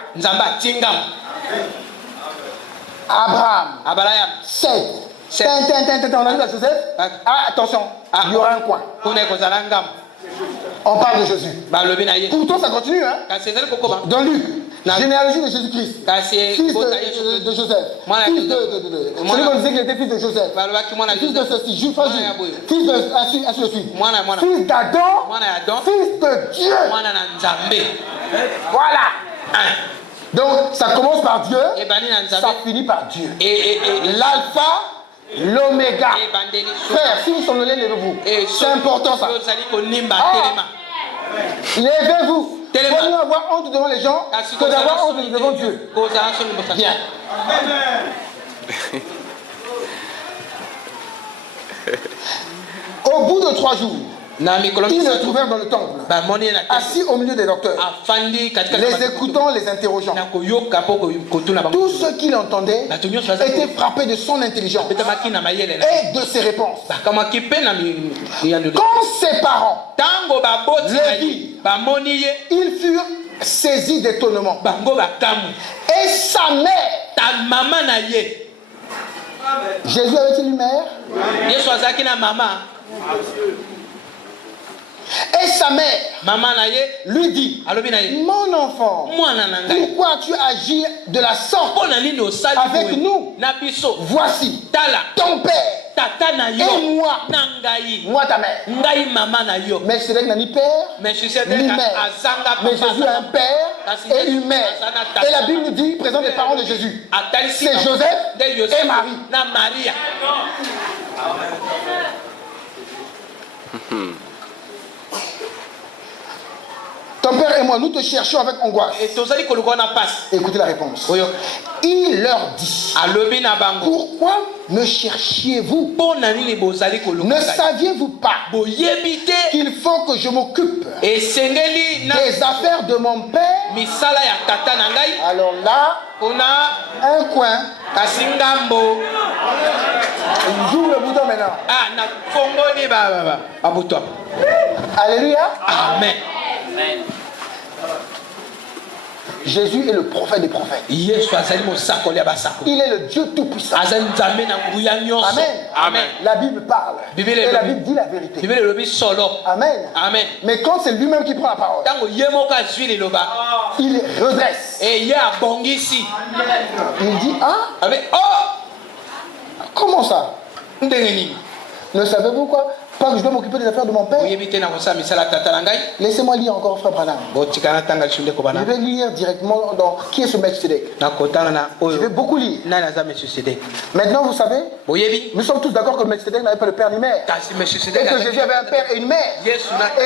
Abraham, Seth, on a vu à Joseph. Attention, il y aura un coin. On parle de Jésus. Pourtant, ça continue, hein? Dans Luc, généalogie de Jésus-Christ, fils de Joseph, fils de celui qu'on disait qu'il était fils de Joseph, fils de ceci, fils de ainsi de suite, fils d'Adam, fils de Dieu. Voilà. Donc, ça commence par Dieu, ça finit par Dieu. L'alpha, l'oméga. Frère, si vous somnolez, levez-vous. C'est important ça. Levez-vous. Il vaut mieux avoir honte devant les gens que d'avoir honte devant Dieu. Bien. Au bout de 3 jours, ils se trouvèrent dans le temple, assis au milieu des docteurs, les écoutant, les interrogeant. Tous ceux qui l'entendaient étaient frappés de son intelligence et de ses réponses. Quand ses parents le virent, ils furent saisis d'étonnement. Et sa mère, Jésus avait-il une mère? Et sa mère lui dit, mon enfant, pourquoi as-tu agi de la sorte avec nous? Voici ton père et moi ta mère. Mais c'est vrai qu'il n'a ni père ni mère. Mais Jésus a un père et une mère. Et la Bible nous dit, présente les parents de Jésus. C'est Joseph et Marie. Ton père et moi, nous te cherchons avec angoisse. Écoutez la réponse. Il leur dit, pourquoi me cherchiez-vous? Ne saviez-vous pas qu'il faut que je m'occupe des affaires de mon père? Alors là, un coin. Il joue le bouton maintenant. Alléluia. Amen. Jésus est le prophète des prophètes. Il est le Dieu tout-puissant. Amen. Amen. La Bible parle. Et la Bible dit la vérité. Amen. Amen. Mais quand c'est lui-même qui prend la parole, il redresse. Il dit, comment ça? Ne savez-vous quoi? Pas que je dois m'occuper des affaires de mon père. Laissez-moi lire encore, frère Branham. Je vais lire directement dans qui est ce Melchizedek. Je vais beaucoup lire. Maintenant, vous savez, nous sommes tous d'accord que Melchizedek n'avait pas de père ni mère. Et que Jésus avait un père et une mère. Et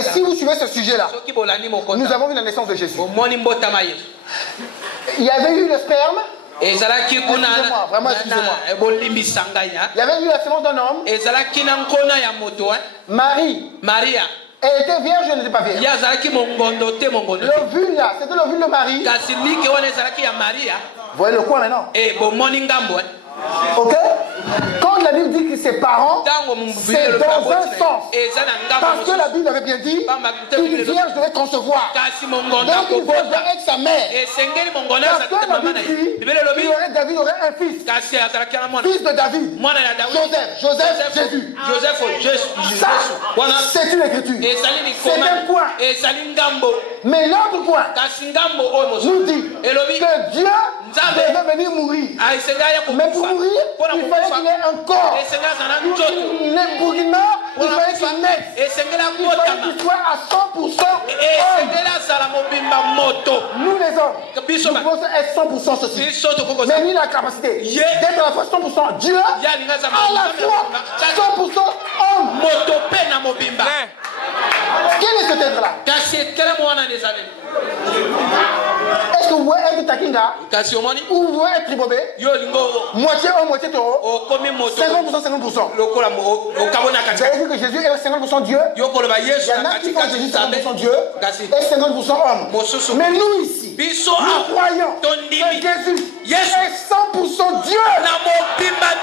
si vous suivez ce sujet-là, nous avons vu la naissance de Jésus. Il y avait eu le sperme. Excusez-moi, vraiment excusez-moi. Il y avait eu la semence d'un homme. Maria. Elle était vierge, elle n'était pas vierge. L'ovule là, c'était l'ovule de Marie. Vous voyez le coin maintenant? Ok? Quand la Bible dit que ses parents, c'est dans un sens. Parce que la Bible avait bien dit qu'une vierge devait concevoir. Donc une vierge doit être sa mère. Parce que la Bible dit David aurait un fils. Fils de David. Joseph, Jésus. Ça, c'est une écriture. C'est un coin. Mais l'autre coin nous dit que Dieu devait venir mourir. Mais pour mourir, il fallait qu'il ait un corps. Pour qu'il meure, il fallait qu'il naisse. Il fallait qu'il soit à 100% homme. Nous les hommes, nous pouvons être 100% ceci. Mais lui, il a la capacité d'être à la fois 100% Dieu, à la fois 100% homme. Quel est cet être-là? Est-ce que vous voulez être Takinga? Ou vous voulez être Tribobé? Moitié homme, moitié taureau? 50%, 50%. Vous avez vu que Jésus est 50% Dieu? Il y en a qui font Jésus 50% Dieu et 50% homme. Mais nous ici, nous croyons que Jésus est 100% Dieu. Pas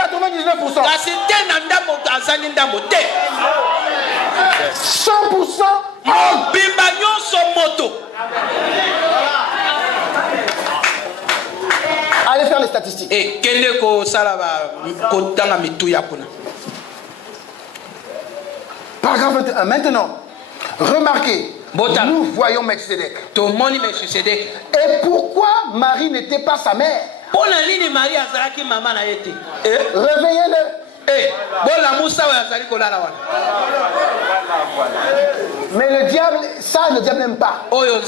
99%. 100% homme. Allez faire les statistiques. Paragraphe 21. Maintenant, remarquez, nous voyons Melchizedek. Et pourquoi Marie n'était pas sa mère? Réveillez-le. Mais le diable n'aime pas. Frère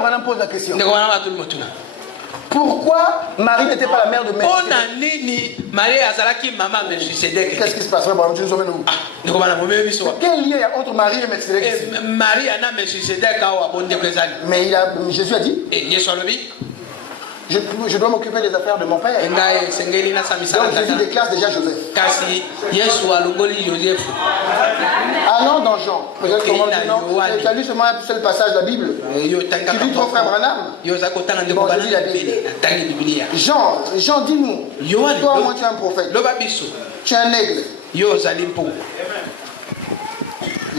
Branham pose la question. Pourquoi Marie n'était pas la mère de Melchizedek? Qu'est-ce qui se passe, frère Branham? Tu nous emmènes où? Quel lien y a entre Marie et Melchizedek ici? Mais Jésus a dit, je dois m'occuper des affaires de mon père. Donc Jésus déclasse déjà Joseph. Allons dans Jean. Peut-être comment dire non. Tu as lu seulement un seul passage de la Bible. Tu lis trop, frère Branham. Bon, je lis la Bible. Jean, dis-nous. Toi, moi, tu es un prophète. Tu es un aigle.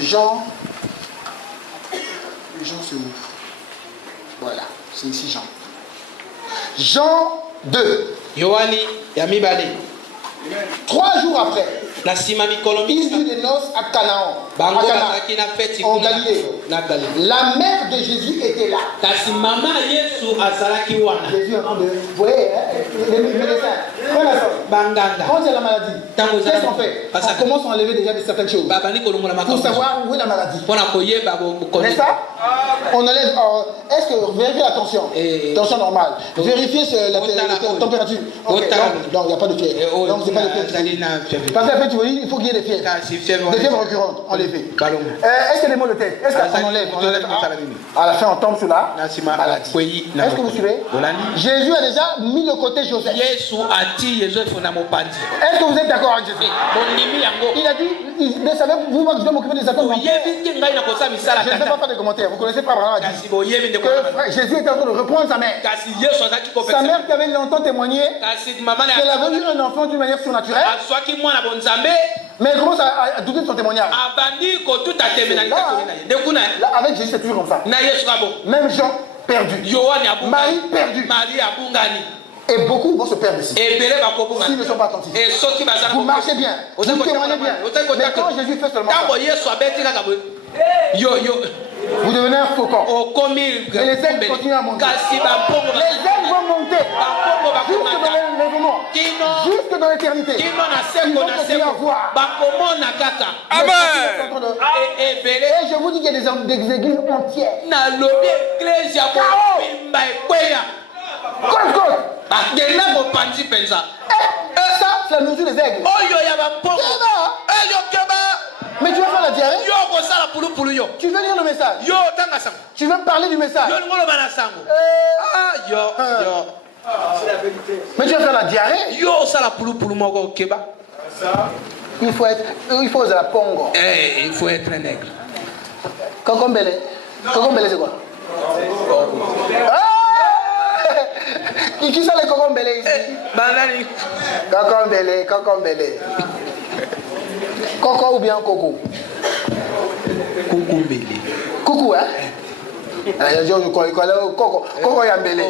Jean, c'est où? Voilà, c'est ici Jean. Jean 2. 3 jours après, il eut des noces à Canaan, en Galilée. La mère de Jésus était là. Jésus est en train de... Vous voyez, les médecins, quand il y a la maladie, qu'est-ce qu'on fait? On commence à enlever déjà certaines choses pour savoir où est la maladie. N'est-ce pas? On enlève. Est-ce que vérifiez la tension? Tension normale. Vérifiez la température. Okay. Donc il n'y a pas de fièvre. Donc c'est pas de fièvre. Parce qu'après tu vois, il faut qu'il y ait des fièvres. Des fièvres récurrentes. On les fait. Est-ce que les maux de tête? Est-ce qu'on enlève? À la fin on tombe sur la maladie. Est-ce que vous suivez? Jésus a déjà mis le côté Joseph. Est-ce que vous êtes d'accord avec Jésus? Il a dit, vous savez, moi je dois m'occuper des affaires. Je ne vais pas faire de commentaires. Vous connaissez pas Abraham a dit que Jésus était en train de reprendre sa mère. Sa mère qui avait longtemps témoigné qu'elle avait eu un enfant d'une manière surnaturelle. Mais elle commence à douter de son témoignage. Là, avec Jésus, c'est toujours comme ça. Même Jean perdu. Marie perdue. Et beaucoup vont se perdre ici. S'ils ne sont pas attentifs. Vous marchez bien. Vous témoignez bien. Mais quand Jésus fait seulement ça, vous devenez un faucon. Et les ailes continuent à monter. Les ailes vont monter. Jusque dans l'enlèvement. Jusque dans l'éternité. Ils vont continuer à voir. Amen. Et je vous dis qu'il y a des églises entières. Ça, c'est la nourriture des aigles. Mais tu vas faire la diarrhée? Tu veux lire le message? Tu veux parler du message? Mais tu vas faire la diarrhée? Il faut oser la pongo. Il faut être un aigle. Kokombele. Kokombele, c'est quoi? Qui sont les kokombele ici? Kokombele, kokombele. Coco ou bien coco? Coucoumbele. Coucou, hein? Coco Yambele.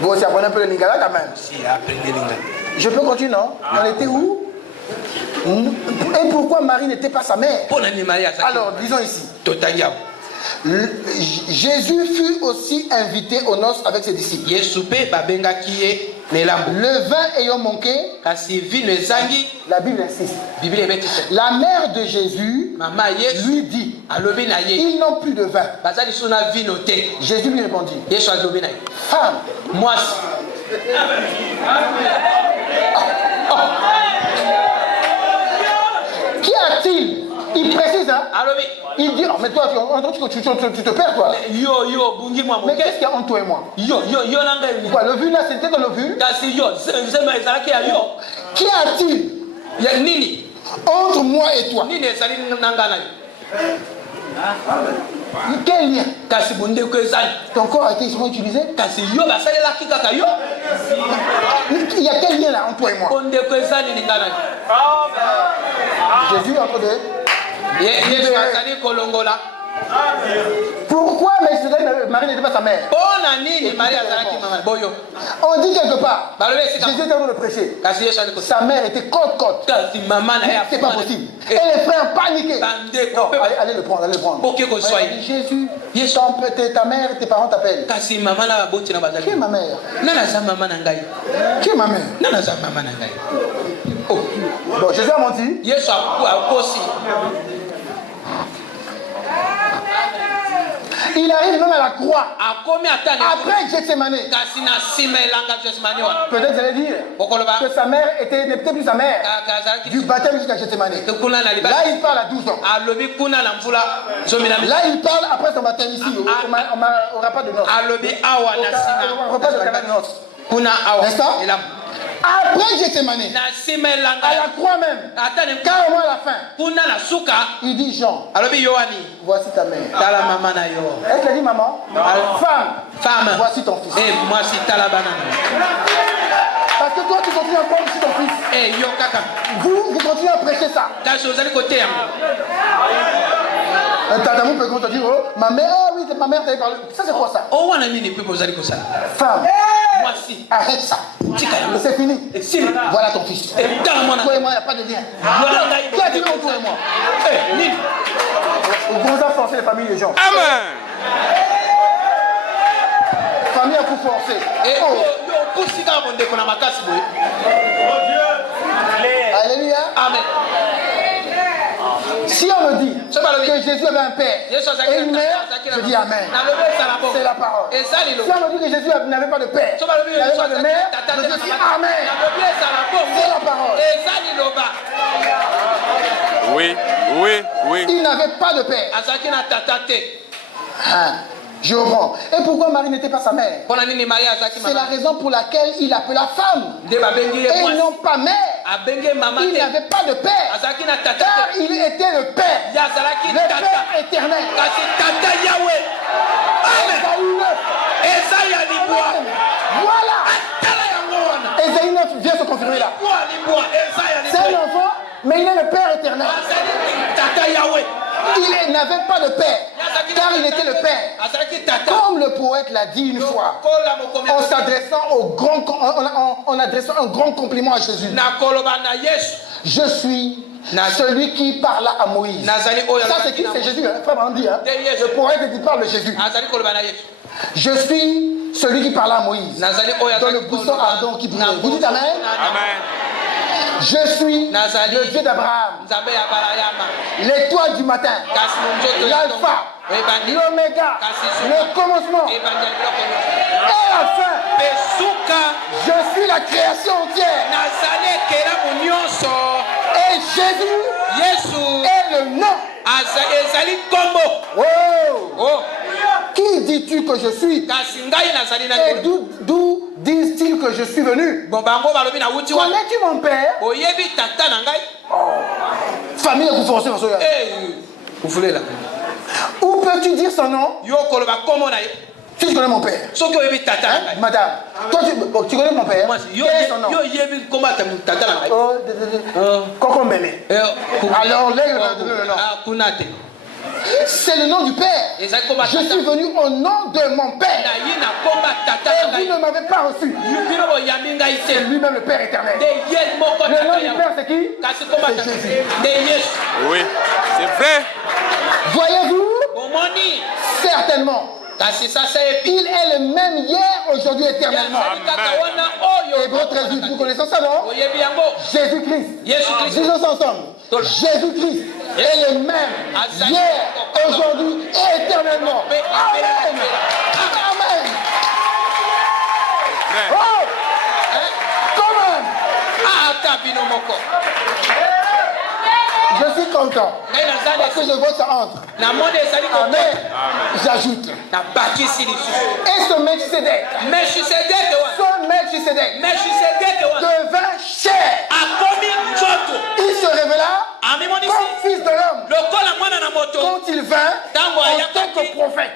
Vous aussi apprenez un peu le lingala quand même. Si, apprenez le lingala. Je peux continuer, non? On était où? Et pourquoi Marie n'était pas sa mère? Alors, disons ici. Jésus fut aussi invité aux noces avec ses disciples. Le vin ayant manqué, la Bible insiste. La mère de Jésus lui dit, ils n'ont plus de vin. Jésus lui répondit, femme, moi, qui a-t-il? Il précise, hein? Il dit, oh, mais toi, tu te perds, toi. Mais qu'est-ce qu'il y a entre toi et moi? Quoi, le vu là, c'était dans le vu? Qui a-t-il entre moi et toi? Quel lien? Ton corps a été utilisé? Il y a quel lien là entre toi et moi? Jésus est en train de... Pourquoi Marie n'était pas sa mère? On dit quelque part, Jésus était en train de prêcher. Sa mère était côte-côte. C'est pas possible. Et les frères paniquaient. Non, allez le prendre, allez le prendre. Jésus, ta mère, tes parents t'appellent. Qui est ma mère? Qui est ma mère? Oh. Bon, Jésus a menti. Il arrive même à la croix. Après Gethsemane. Peut-être vous allez dire que sa mère n'était plus sa mère. Du baptême jusqu'à Gethsemane. Là, il parle à 12 ans. Là, il parle après son baptême ici. Au repas de noces. Au repas de noces. N'est-ce pas? Après Gethsemane, à la croix même, carrément à la fin, il dit Jean, voici ta mère. Est-ce qu'elle dit maman? Femme, voici ton fils. Parce que toi tu continues à prendre ici ton fils. Vous continuez à prêcher ça. Un tatamou peut te dire, oh, ma mère, ah oui, ma mère t'avait parlé. Ça c'est quoi ça? Femme, arrête ça. C'est fini. Voilà ton fils. Toi et moi, il n'y a pas de lien. Qui a dit non, toi et moi? Vous avez forcé les familles des gens. Amen. famille à coup forcé. Alléluia. Amen. Si on me dit que Jésus avait un père et une mère, je dis Amen. C'est la parole. Si on me dit que Jésus n'avait pas de père, n'avait pas de mère, je dis Amen. C'est la parole. Oui, oui, oui. Il n'avait pas de père. Je reprends. Et pourquoi Marie n'était pas sa mère? C'est la raison pour laquelle il appela femme. Et non pas mère. Il n'avait pas de père. Car il était le père. Le père éternel. Voilà. Ésaïe 9 vient se confirmer là. C'est un enfant, mais il est le père éternel. Il n'avait pas de père, car il était le père. Comme le poète l'a dit une fois, en s'adressant en adressant un grand compliment à Jésus. Je suis celui qui parla à Moïse. Ça c'est qui? C'est Jésus, hein? Frère Andy, hein? Le poète qui parle de Jésus. Je suis celui qui parla à Moïse. Dans le buisson ardent qui brûle. Vous dites Amen? Amen. Je suis le Dieu d'Abraham, l'étoile du matin, l'alpha, l'oméga, le commencement et la fin. Je suis la création entière. Et Jésus est le nom. Oh. Qui dis-tu que je suis? Et d'où disent-ils que je suis venu? Connais-tu mon père? Famille vous forcez en soya. Où peux-tu dire son nom? Si tu connais mon père. Hein? Madame, toi tu connais mon père? Quel est son nom? Kokombele. Alors lève le nom. C'est le nom du Père. Je suis venu au nom de mon Père. Et vous ne m'avez pas reçu. C'est lui-même le Père éternel. Le nom du Père c'est qui? C'est Jésus. Oui, c'est vrai. Voyez-vous? Certainement. Il est le même hier, aujourd'hui, éternellement. Hébreux 13, vous connaissez ça, non? Jésus-Christ. Disons ça ensemble. Jésus-Christ est le même hier, aujourd'hui et éternellement. Amen. Amen. Oh! Comment? Je suis content. Parce que je vois ça entre. Amen. J'ajoute. Et ce Melchisédek devint chair. Il se révéla comme fils de l'homme. Quand il vint en tant que prophète,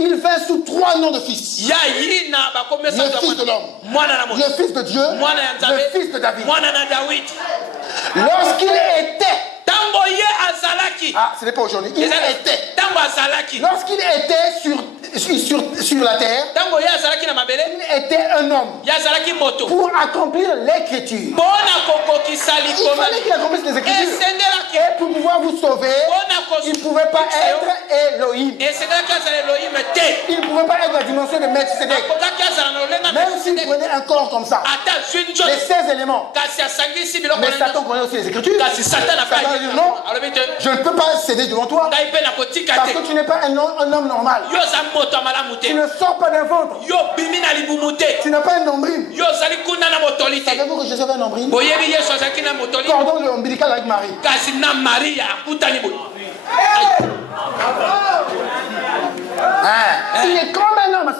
il vint sous 3 noms de fils. Le fils de l'homme, le fils de Dieu, le fils de David. Lorsqu'il était, ce n'est pas aujourd'hui, il était. Lorsqu'il était sur la terre, il était un homme pour accomplir l'écriture. Il fallait qu'il accomplisse les écritures. Et pour pouvoir vous sauver, il ne pouvait pas être Elohim. Il ne pouvait pas être la dimension de Melchisédek. Même s'il prenait un corps comme ça, les 16 éléments. Mais Satan connaît aussi les écritures. Satan dit non, je ne peux pas céder devant toi. Parce que tu n'es pas un homme normal. Tu ne sors pas d'un ventre. Tu n'as pas un nombril. Savez-vous que Jésus avait un nombril? Cordon ombilical avec Marie. Il est comme un homme à 100%.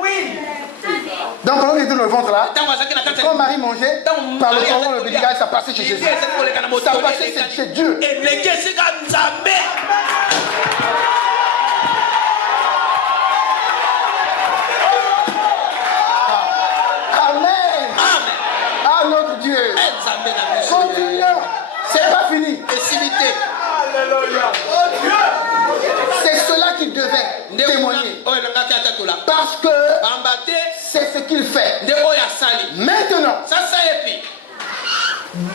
Oui. Donc quand on était dans le ventre là, quand Marie mangeait, par le cordon ombilical, ça passait chez Jésus. Ça passait chez Dieu. Amen. À notre Dieu. Continuons. C'est pas fini. Alléluia. C'est cela qu'il devait témoigner. Parce que c'est ce qu'il fait. Maintenant,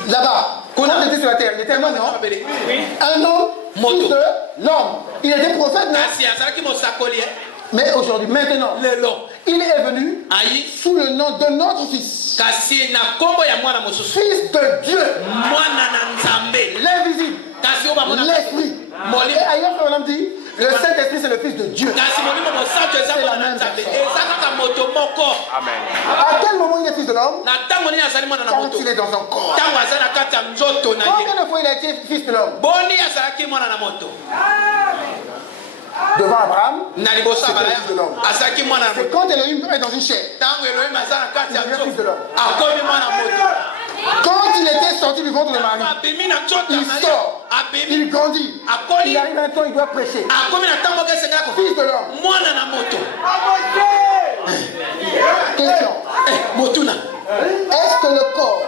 là-bas, Quand il était sur la terre, il était un homme, non? Un homme, fils de l'homme. Il était prophète, non? Mais aujourd'hui, maintenant, il est venu sous le nom de notre fils. Fils de Dieu. L'invisible. L'esprit. Et ailleurs, on a dit, le Saint-Esprit, c'est le Fils de Dieu. C'est la même personne. Amen. À quel moment il est fils de l'homme? Quand il est dans un corps. Combien de fois il a été fils de l'homme? Devant Abraham, c'est le fils de l'homme. C'est quand Elohim est dans une chair, il est fils de l'homme. Quand il était sorti du ventre de Marie, il sort, il grandit, il arrive à un temps, il doit prêcher. Fils de l'homme. Question. Est-ce que le corps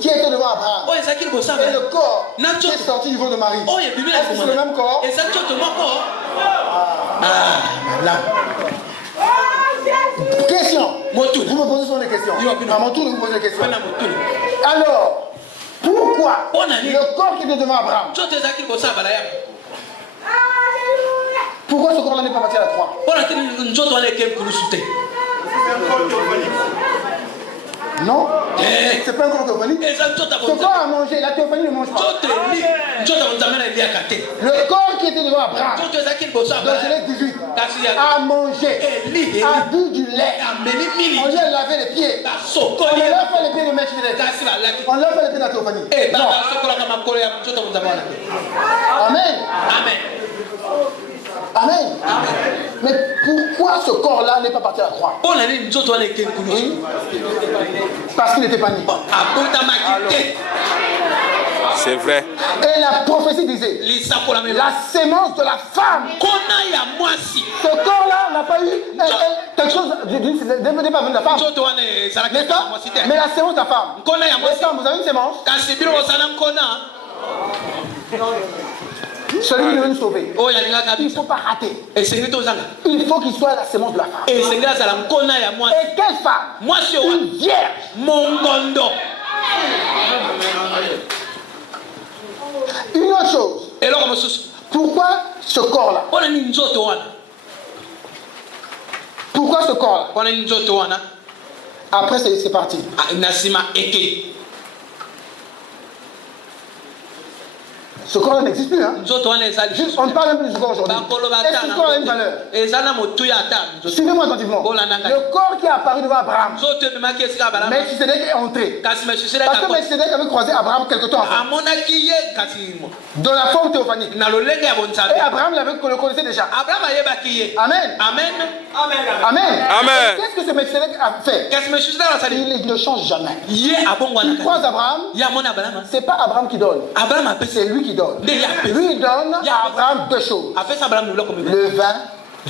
qui était devant Abraham et le corps qui est sorti du ventre de Marie, est-ce que c'est le même corps? Question. Vous me posez souvent des questions. À mon tour de vous poser des questions. Alors, pourquoi le corps qui était devant Abraham, pourquoi ce corps-là n'est pas parti à la croix? Non, c'est pas encore théophanie. Ce corps a mangé, la théophanie ne mange pas. Le corps qui était devant Abraham, dans Genèse 18, a mangé, a bu du lait. On lui a lavé les pieds. On lui a fait les pieds de Melchizedek. On lui a fait les pieds de la théophanie. Non. Amen. Amen. Mais pourquoi ce corps-là n'est pas parti à la croix? Parce qu'il n'était pas né. C'est vrai. Et la prophétie disait, la sémence de la femme. Ce corps-là n'a pas eu quelque chose, n'est pas venu de la femme. Mais la sémence de la femme. Vous avez une sémence? Celui qui veut nous sauver, il ne faut pas rater. Il faut qu'il soit la sémence de la femme. Et quelle femme? Une vierge. Une autre chose. Pourquoi ce corps-là? Pourquoi ce corps-là? Après, c'est parti. Ce corps n'existe plus, hein? On ne parle même plus du corps aujourd'hui. Est-ce que ce corps a une valeur? Suivez-moi attentivement. Le corps qui est apparu devant Abraham, Melchizedek est entré. Parce que Melchizedek avait croisé Abraham quelque temps avant. Dans la forme théophanique. Et Abraham le connaissait déjà. Amen. Qu'est-ce que ce Melchizedek a fait? Il ne change jamais. Il croise Abraham. C'est pas Abraham qui donne. C'est lui qui donne. Lui il donne à Abraham deux choses. Le vin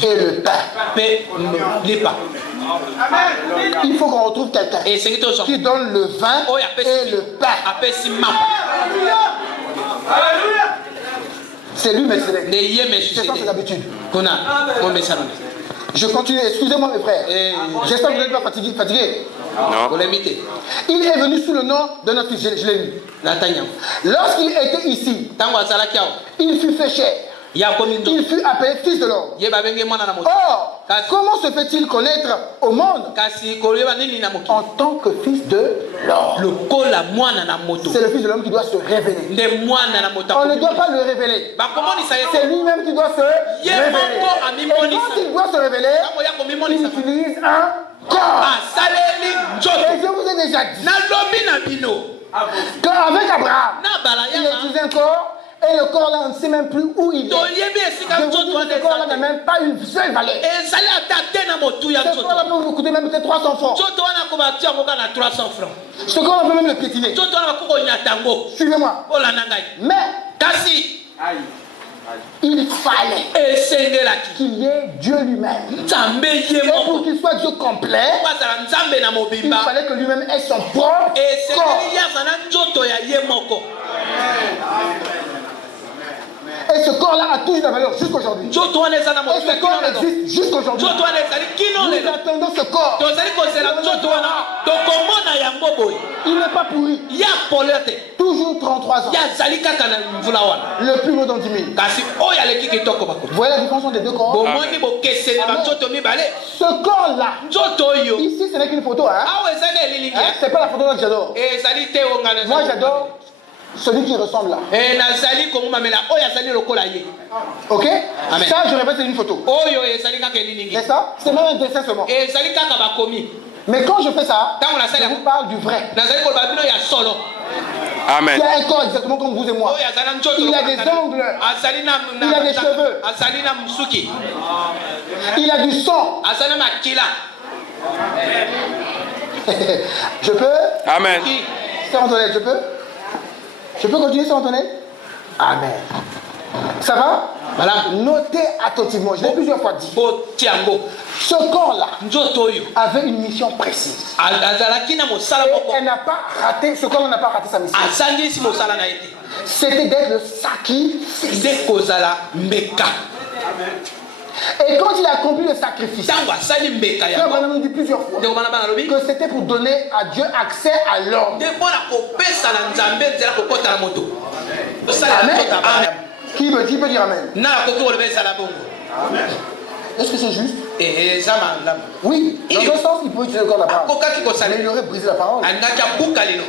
et le pain. Il faut qu'on retrouve quelqu'un qui donne le vin et le pain. C'est lui, Melchizedek. C'est ça ses habitudes. Je continue, excusez-moi mes frères. J'espère que vous n'êtes pas fatigués. Non. Il est venu sous le nom de notre fils, je l'ai lu. Lorsqu'il était ici, il fut fait chair. Il fut appelé fils de l'homme. Or, comment se fait-il connaître au monde en tant que fils de l'homme? C'est le fils de l'homme qui doit se révéler. On ne doit pas le révéler. C'est lui-même qui doit se révéler. Et quand il doit se révéler, il utilise un corps. Et je vous ai déjà dit qu'avec Abraham, il utilise un corps. Et le corps là, on ne sait même plus où il est. Ce corps là n'a même pas une seule valeur. Ce corps là peut vous coûter même peut-être 300 francs. Ce corps là peut même le piétiner. Suivez-moi. Mais il fallait qu'il y ait Dieu lui-même. Et pour qu'il soit Dieu complet, il fallait que lui-même ait son propre corps. Et ce corps-là a toujours la valeur jusqu'aujourd'hui. Et ce corps existe jusqu'aujourd'hui. Nous attendons ce corps. Il n'est pas pourri. Toujours 33 ans. Le plus beau dans 10 000. Vous voyez la différence entre les deux corps? Ce corps-là, ici ce n'est qu'une photo. Hein? C'est pas la photo que j'adore. Moi j'adore celui qui ressemble là. Ok? Amen. Ça je répète, c'est une photo. C'est ça? C'est même un dessin seulement. Mais quand je fais ça, je vous parle du vrai. Amen. Il y a un corps exactement comme vous et moi. Il a des ongles. Il a des cheveux. Il a du sang. Je peux? Amen. Sœur Antoinette, je peux? Je peux continuer, Sœur Antoinette? Amen. Ça va? Voilà. Notez attentivement, je l'ai plusieurs fois dit. Ce corps-là avait une mission précise. Et elle n'a pas raté, ce corps-là n'a pas raté sa mission. C'était d'être le sacrifice. Et quand il a accompli le sacrifice, Frère Branham nous dit plusieurs fois que c'était pour donner à Dieu accès à l'homme. Amen. Qui peut dire Amen? Est-ce que c'est juste? Oui, dans un sens, il pouvait utiliser le corps d'Abraham. Mais il aurait brisé la parole.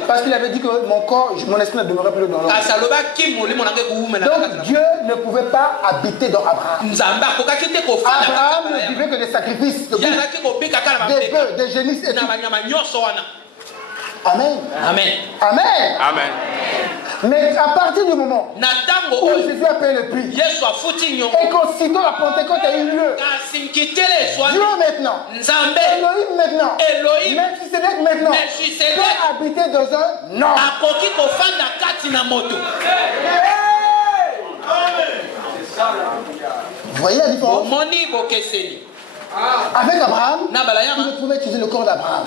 Parce qu'il avait dit que mon corps, mon esprit ne demeurait plus dans l'homme. Donc Dieu ne pouvait pas habiter dans Abraham. Abraham ne vivait que des sacrifices, des bœufs, des génisses et tout. Amen. Amen. Amen. Amen. Mais à partir du moment où Jésus a payé le prix et qu'aussitôt la Pentecôte a eu lieu, Dieu maintenant, Elohim maintenant, Melchisedec maintenant, peut habiter dans un homme. Vous voyez la différence? Avec Abraham, il ne pouvait utiliser le corps d'Abraham.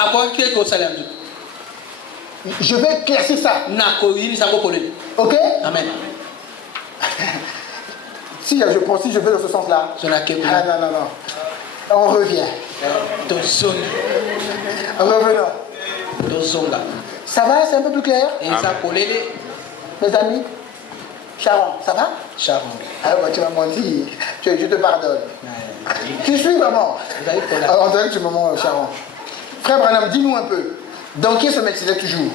Je vais classer ça. Ok? Amen. Si je vais dans ce sens-là. Non. On revient. Revenons. Ça va? C'est un peu plus clair? Mes amis? Sharon, ça va? Sharon. Ah bah, tu m'as menti. Je te pardonne. Tu suis vraiment? Alors, on dirait que tu me mens, Sharon. Frère Branham, dis-nous un peu. Dans qui ce Melchisedec toujours?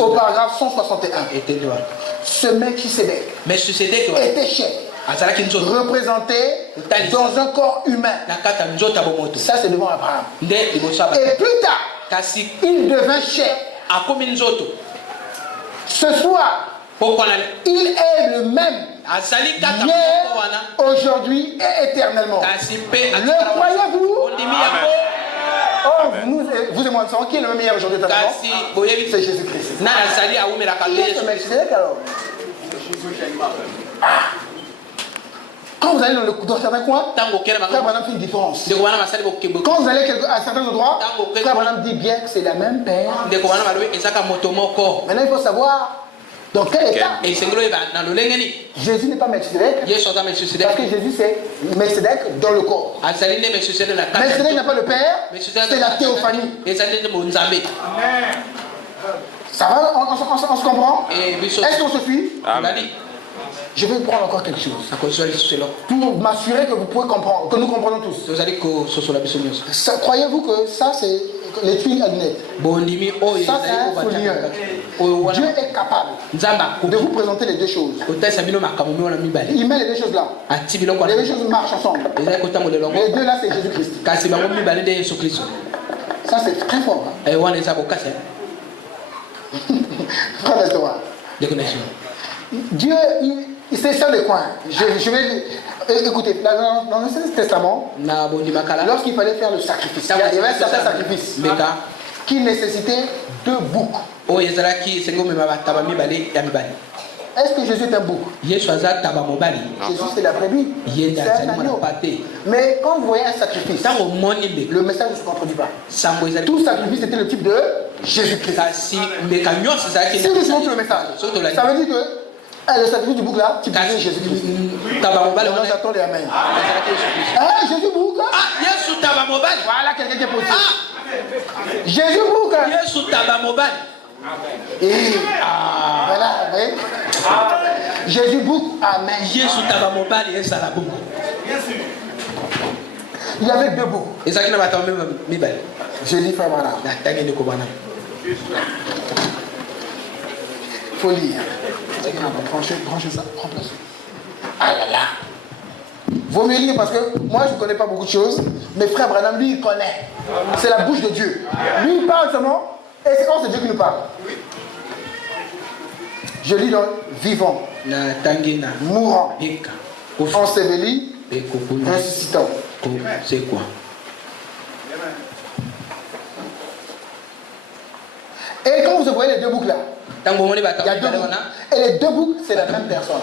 Au paragraphe 161. Ce Melchisedec était chef, représenté dans un corps humain. Ça c'est devant Abraham. Et plus tard, il devint chef. Ce soir, il est le même hier, aujourd'hui et éternellement. Le croyez-vous? Oh, vous et moi, nous savons qui est le même hier, aujourd'hui, éternellement? C'est Jésus-Christ. Qui est ce Melchisedec alors? Quand vous allez dans certains coins, Frère Branham fait une différence. Quand vous allez à certains endroits, Frère Branham dit bien que c'est la même paix. Maintenant, il faut savoir dans quel état. Jésus n'est pas Melchisedec. Parce que Jésus c'est Melchisedec dans le corps. Melchisedec n'a pas le Père, c'est la théophanie. Ça va, on se comprend? Est-ce qu'on se suit? Je vais prendre encore quelque chose pour m'assurer que vous pouvez comprendre, que nous comprenons tous. Croyez-vous que ça c'est les tuiles à lunettes? Ça c'est un souligneur. Dieu est capable de vous présenter les deux choses. Il met les deux choses là. Les deux choses marchent ensemble. Les deux là c'est Jésus-Christ. Ça c'est très fort. Frère Nestor. Dieu, c'est ça le coin. Je vais écouter. Dans l'Ancien Testament, lorsqu'il fallait faire le sacrifice, il y avait un certain sacrifice qui nécessitait 2 boucs. Est-ce que Jésus est un bouc? Jésus c'est la brebis. C'est un agneau. Mais quand vous voyez un sacrifice, le message ne se contredit pas. Tout sacrifice était le type de Jésus-Christ. Si nous montre le message, ça veut dire que le sacrifice du bouc là, tu peux dire Jésus-Christ. J'attends les amens. Jésus bouc. Voilà quelqu'un qui est positif. Jésus bouc. Et voilà, vous voyez. Jésus boucle, amen. Il y avait 2 boucles. Je lis frère Branham. Il faut lire. Branchez ça, prends place. Ah là là. Vaut mieux lire parce que moi je ne connais pas beaucoup de choses, mais frère Branham, lui, il connaît. C'est la bouche de Dieu. Lui, il parle seulement, et c'est Dieu qui nous parle. Je lis dans vivant, mourant, enseveli, ressuscitant. C'est quoi? Et quand vous voyez les 2 boucles là, il y a 2 boucles. Et les 2 boucles, c'est la même personne.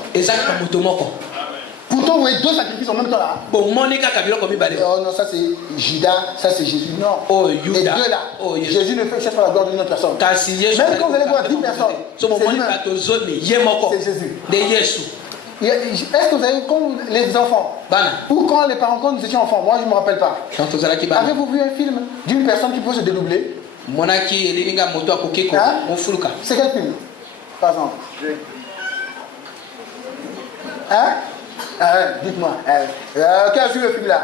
Pourtant, vous voyez 2 sacrifices en même temps là. Oh non, ça c'est Judas, ça c'est Jésus. Non. Les 2 là. Jésus ne fait cherche pas la gloire d'une autre personne. Même quand vous allez voir 10 personnes, c'est Jésus. Est-ce que vous avez, comme les enfants, ou quand les parents, quand nous étions enfants, moi je ne me rappelle pas. Avez-vous vu un film d'une personne qui peut se dédoubler? Hein? C'est quel film, par exemple? Hein? Dites-moi. Qui a vu le film là?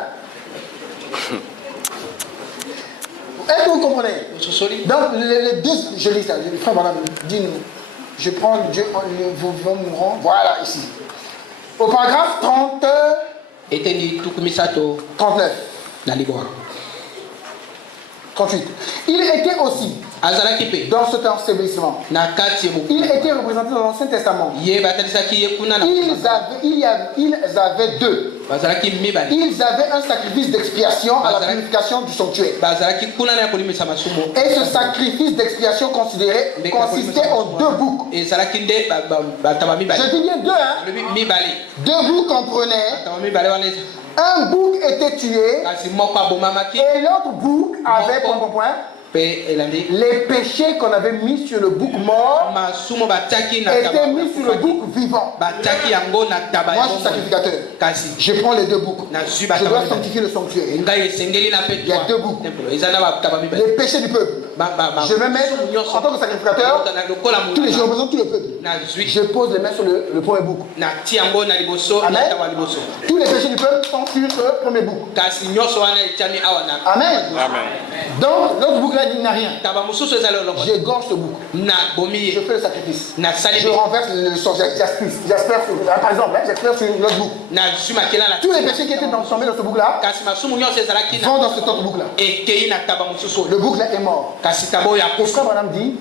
Est-ce que vous comprenez? Donc les 2, je lis ça, frère madame, dis-nous. Je prends Dieu, vous mourront, voilà ici. Au paragraphe 39. 38. Il était aussi dans cet ensevelissement. Il était représenté dans l'Ancien Testament. Ils avaient 2. Ils avaient un sacrifice d'expiation à la purification du sanctuaire. Et ce sacrifice d'expiation consistait en 2 boucs. Je dis bien 2, hein. 2 boucs comprenaient. Un bouc était tué et l'autre bouc avait les péchés qu'on avait mis sur le bouc mort étaient mis sur le bouc vivant. Moi je suis sacrificateur. Je prends les 2 boucs. Je dois sanctifier le sanctuaire. Il y a 2 boucs. Les péchés du peuple. Je vais mettre en tant que sacrificateur tous les jours, je représente tout le peuple. Je pose les mains sur le premier bouc. Amen. Tous les péchés du peuple sont sur le premier bouc. Amen. Donc l'autre bouc là il n'a rien. J'égorge ce bouc. Je fais le sacrifice. Je renverse le sang. J'espère par exemple, j'espère sur l'autre bouc. Tous les péchés qui étaient tombés dans ce bouc là vont dans cet autre bouc là. Le bouc là est mort. Pourquoi madame dit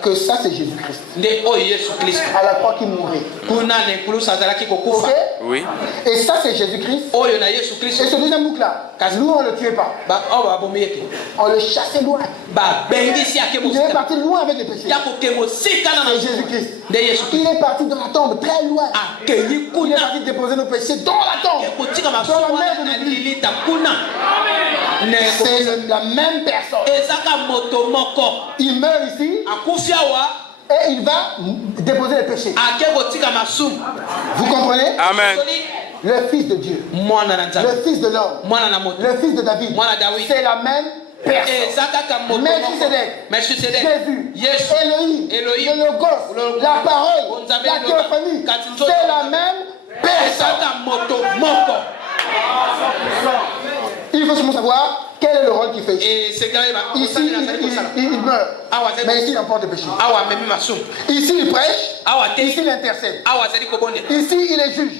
que ça c'est Jésus-Christ. À la croix qui mourait. Ok? Oui. Et ça c'est Jésus-Christ. Et ce deuxième bouc là, nous on ne le tuait pas. On le chassait loin. Il est parti loin avec les péchés. C'est Jésus-Christ. Il est parti dans la tombe très loin. Il est parti déposer nos péchés dans la tombe. Dans la mer de l'Église. C'est la même personne. Il meurt ici. Et il va déposer les péchés. Vous comprenez? Amen. Le Fils de Dieu. Le Fils de l'homme. Le Fils de David. C'est la même personne. Melchisédek, Jésus, Elohim, le Logos, la parole, la théophanie. C'est la même personne. Il faut seulement savoir quel est le rôle qu'il fait ici. Ici, il meurt. Mais ici, il emporte le péché. Ici, il prêche. Ici, il intercède. Ici, il est juge.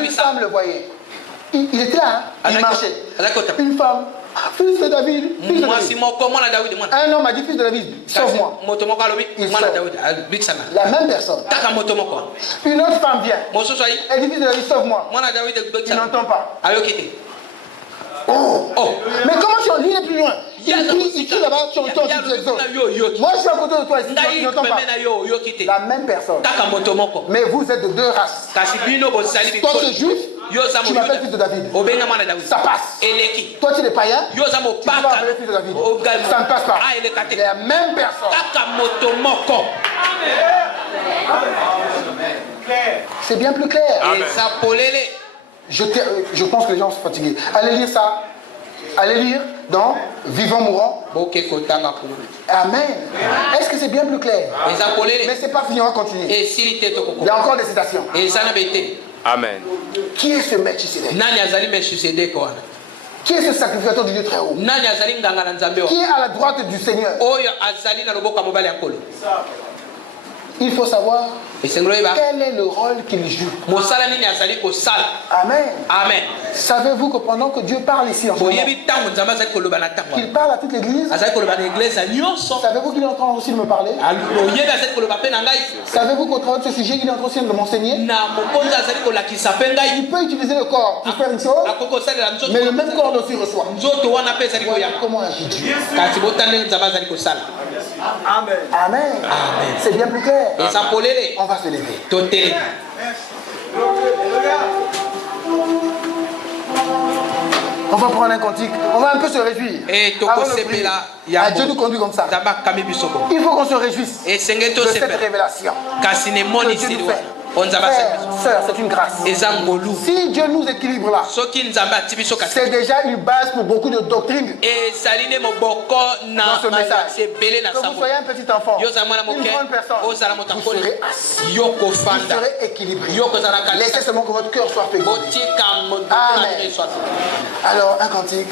Une femme le voyait. Il était là, hein? Il marchait. Une femme. Fils de David. Fils de David. Un homme a dit fils de David, sauve-moi. Il sauve. La même personne. Une autre femme vient. Elle dit fils de David, sauve-moi. Il n'entend pas. Oh. Mais comment tu lis plus loin? Il crie là-bas, tu entends, tu te exauces. Moi je suis à côté de toi ici, tu n'entends pas. La même personne. Mais vous êtes de 2 races. Toi tu es juif, tu m'appelles fils de David. Ça passe. Toi tu es païen, tu vas m'appeler fils de David. Ça ne passe pas. C'est la même personne. C'est bien plus clair. Je pense que les gens sont fatigués. Allez lire ça Allez lire dans Vivant Mourant. Amen. Est-ce que c'est bien plus clair? Mais c'est pas fini, on va continuer. Il y a encore des citations. Amen. Qui est ce Melchisedec? Qui est ce sacrificateur du Dieu très haut? Qui est à la droite du Seigneur? Il faut savoir quel est le rôle qu'il joue. Amen. Amen. Savez-vous que pendant que Dieu parle ici en ce moment, qu'il parle à toute l'église, savez-vous qu'il est en train aussi de me parler? Savez-vous qu'au travers de ce sujet, il est en train aussi de m'enseigner? Il peut utiliser le corps pour faire une chose, mais le même corps aussi reçoit. Voilà comment agit Dieu. Amen. Amen. C'est bien plus clair. On va se lever. On va prendre un cantique. On va un peu se réjouir. Avant de prier. Dieu nous conduit comme ça. Il faut qu'on se réjouisse de cette révélation que Dieu nous fait. Frère, sœur, c'est une grâce. Si Dieu nous équilibre là, c'est déjà une base pour beaucoup de doctrines. Dans ce message, que vous soyez un petit enfant, une grande personne, vous serez assis, vous serez équilibré. Laissez seulement que votre cœur soit fait. Amen. Alors, un cantique.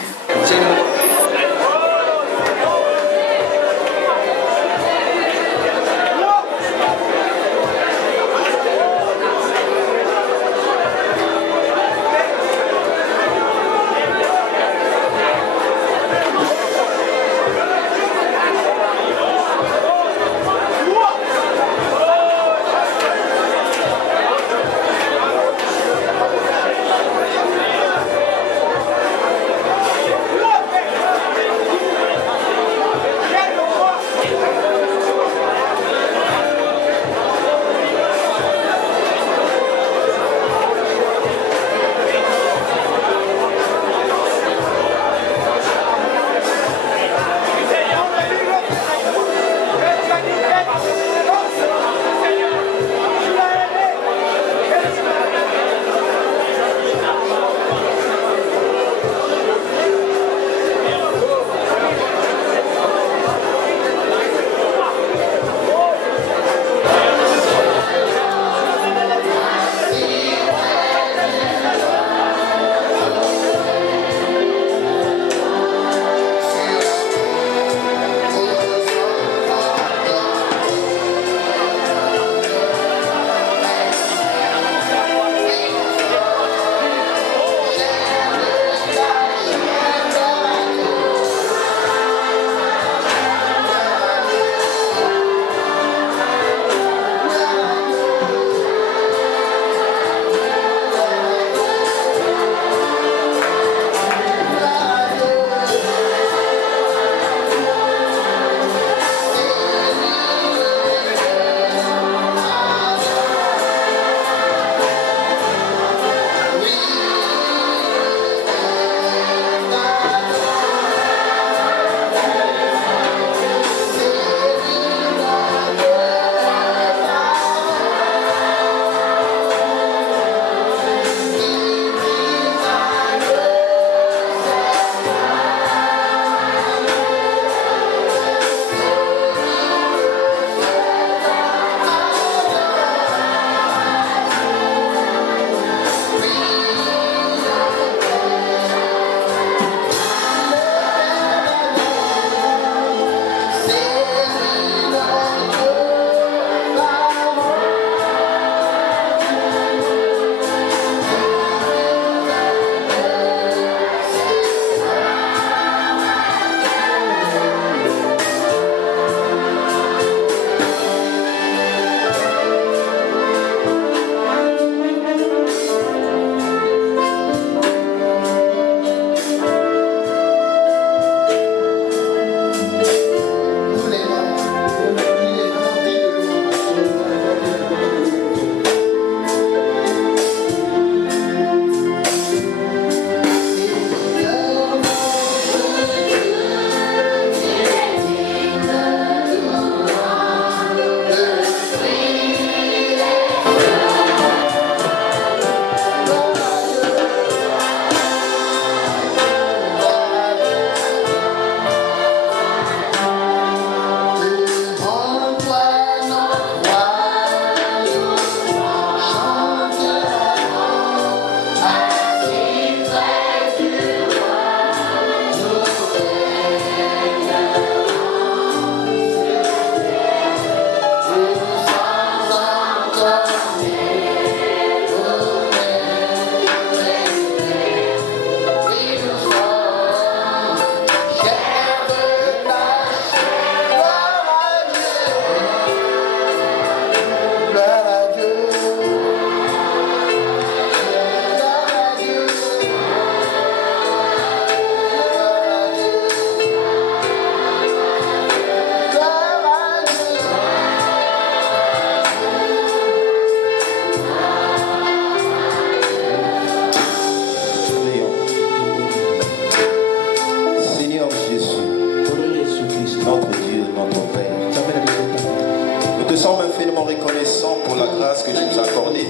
sommes infiniment reconnaissants pour la grâce que tu nous as accordée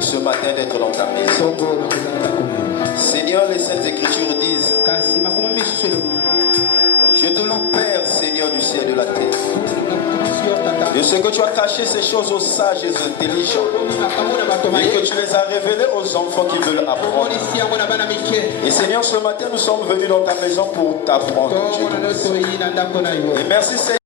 ce matin d'être dans ta maison. Seigneur, les Saintes Écritures disent: je te loue, Père, Seigneur du ciel et de la terre, de ce que tu as caché ces choses aux sages et aux intelligents, et que tu les as révélées aux enfants qui veulent apprendre. Et Seigneur, ce matin, nous sommes venus dans ta maison pour t'apprendre. Et merci, Seigneur.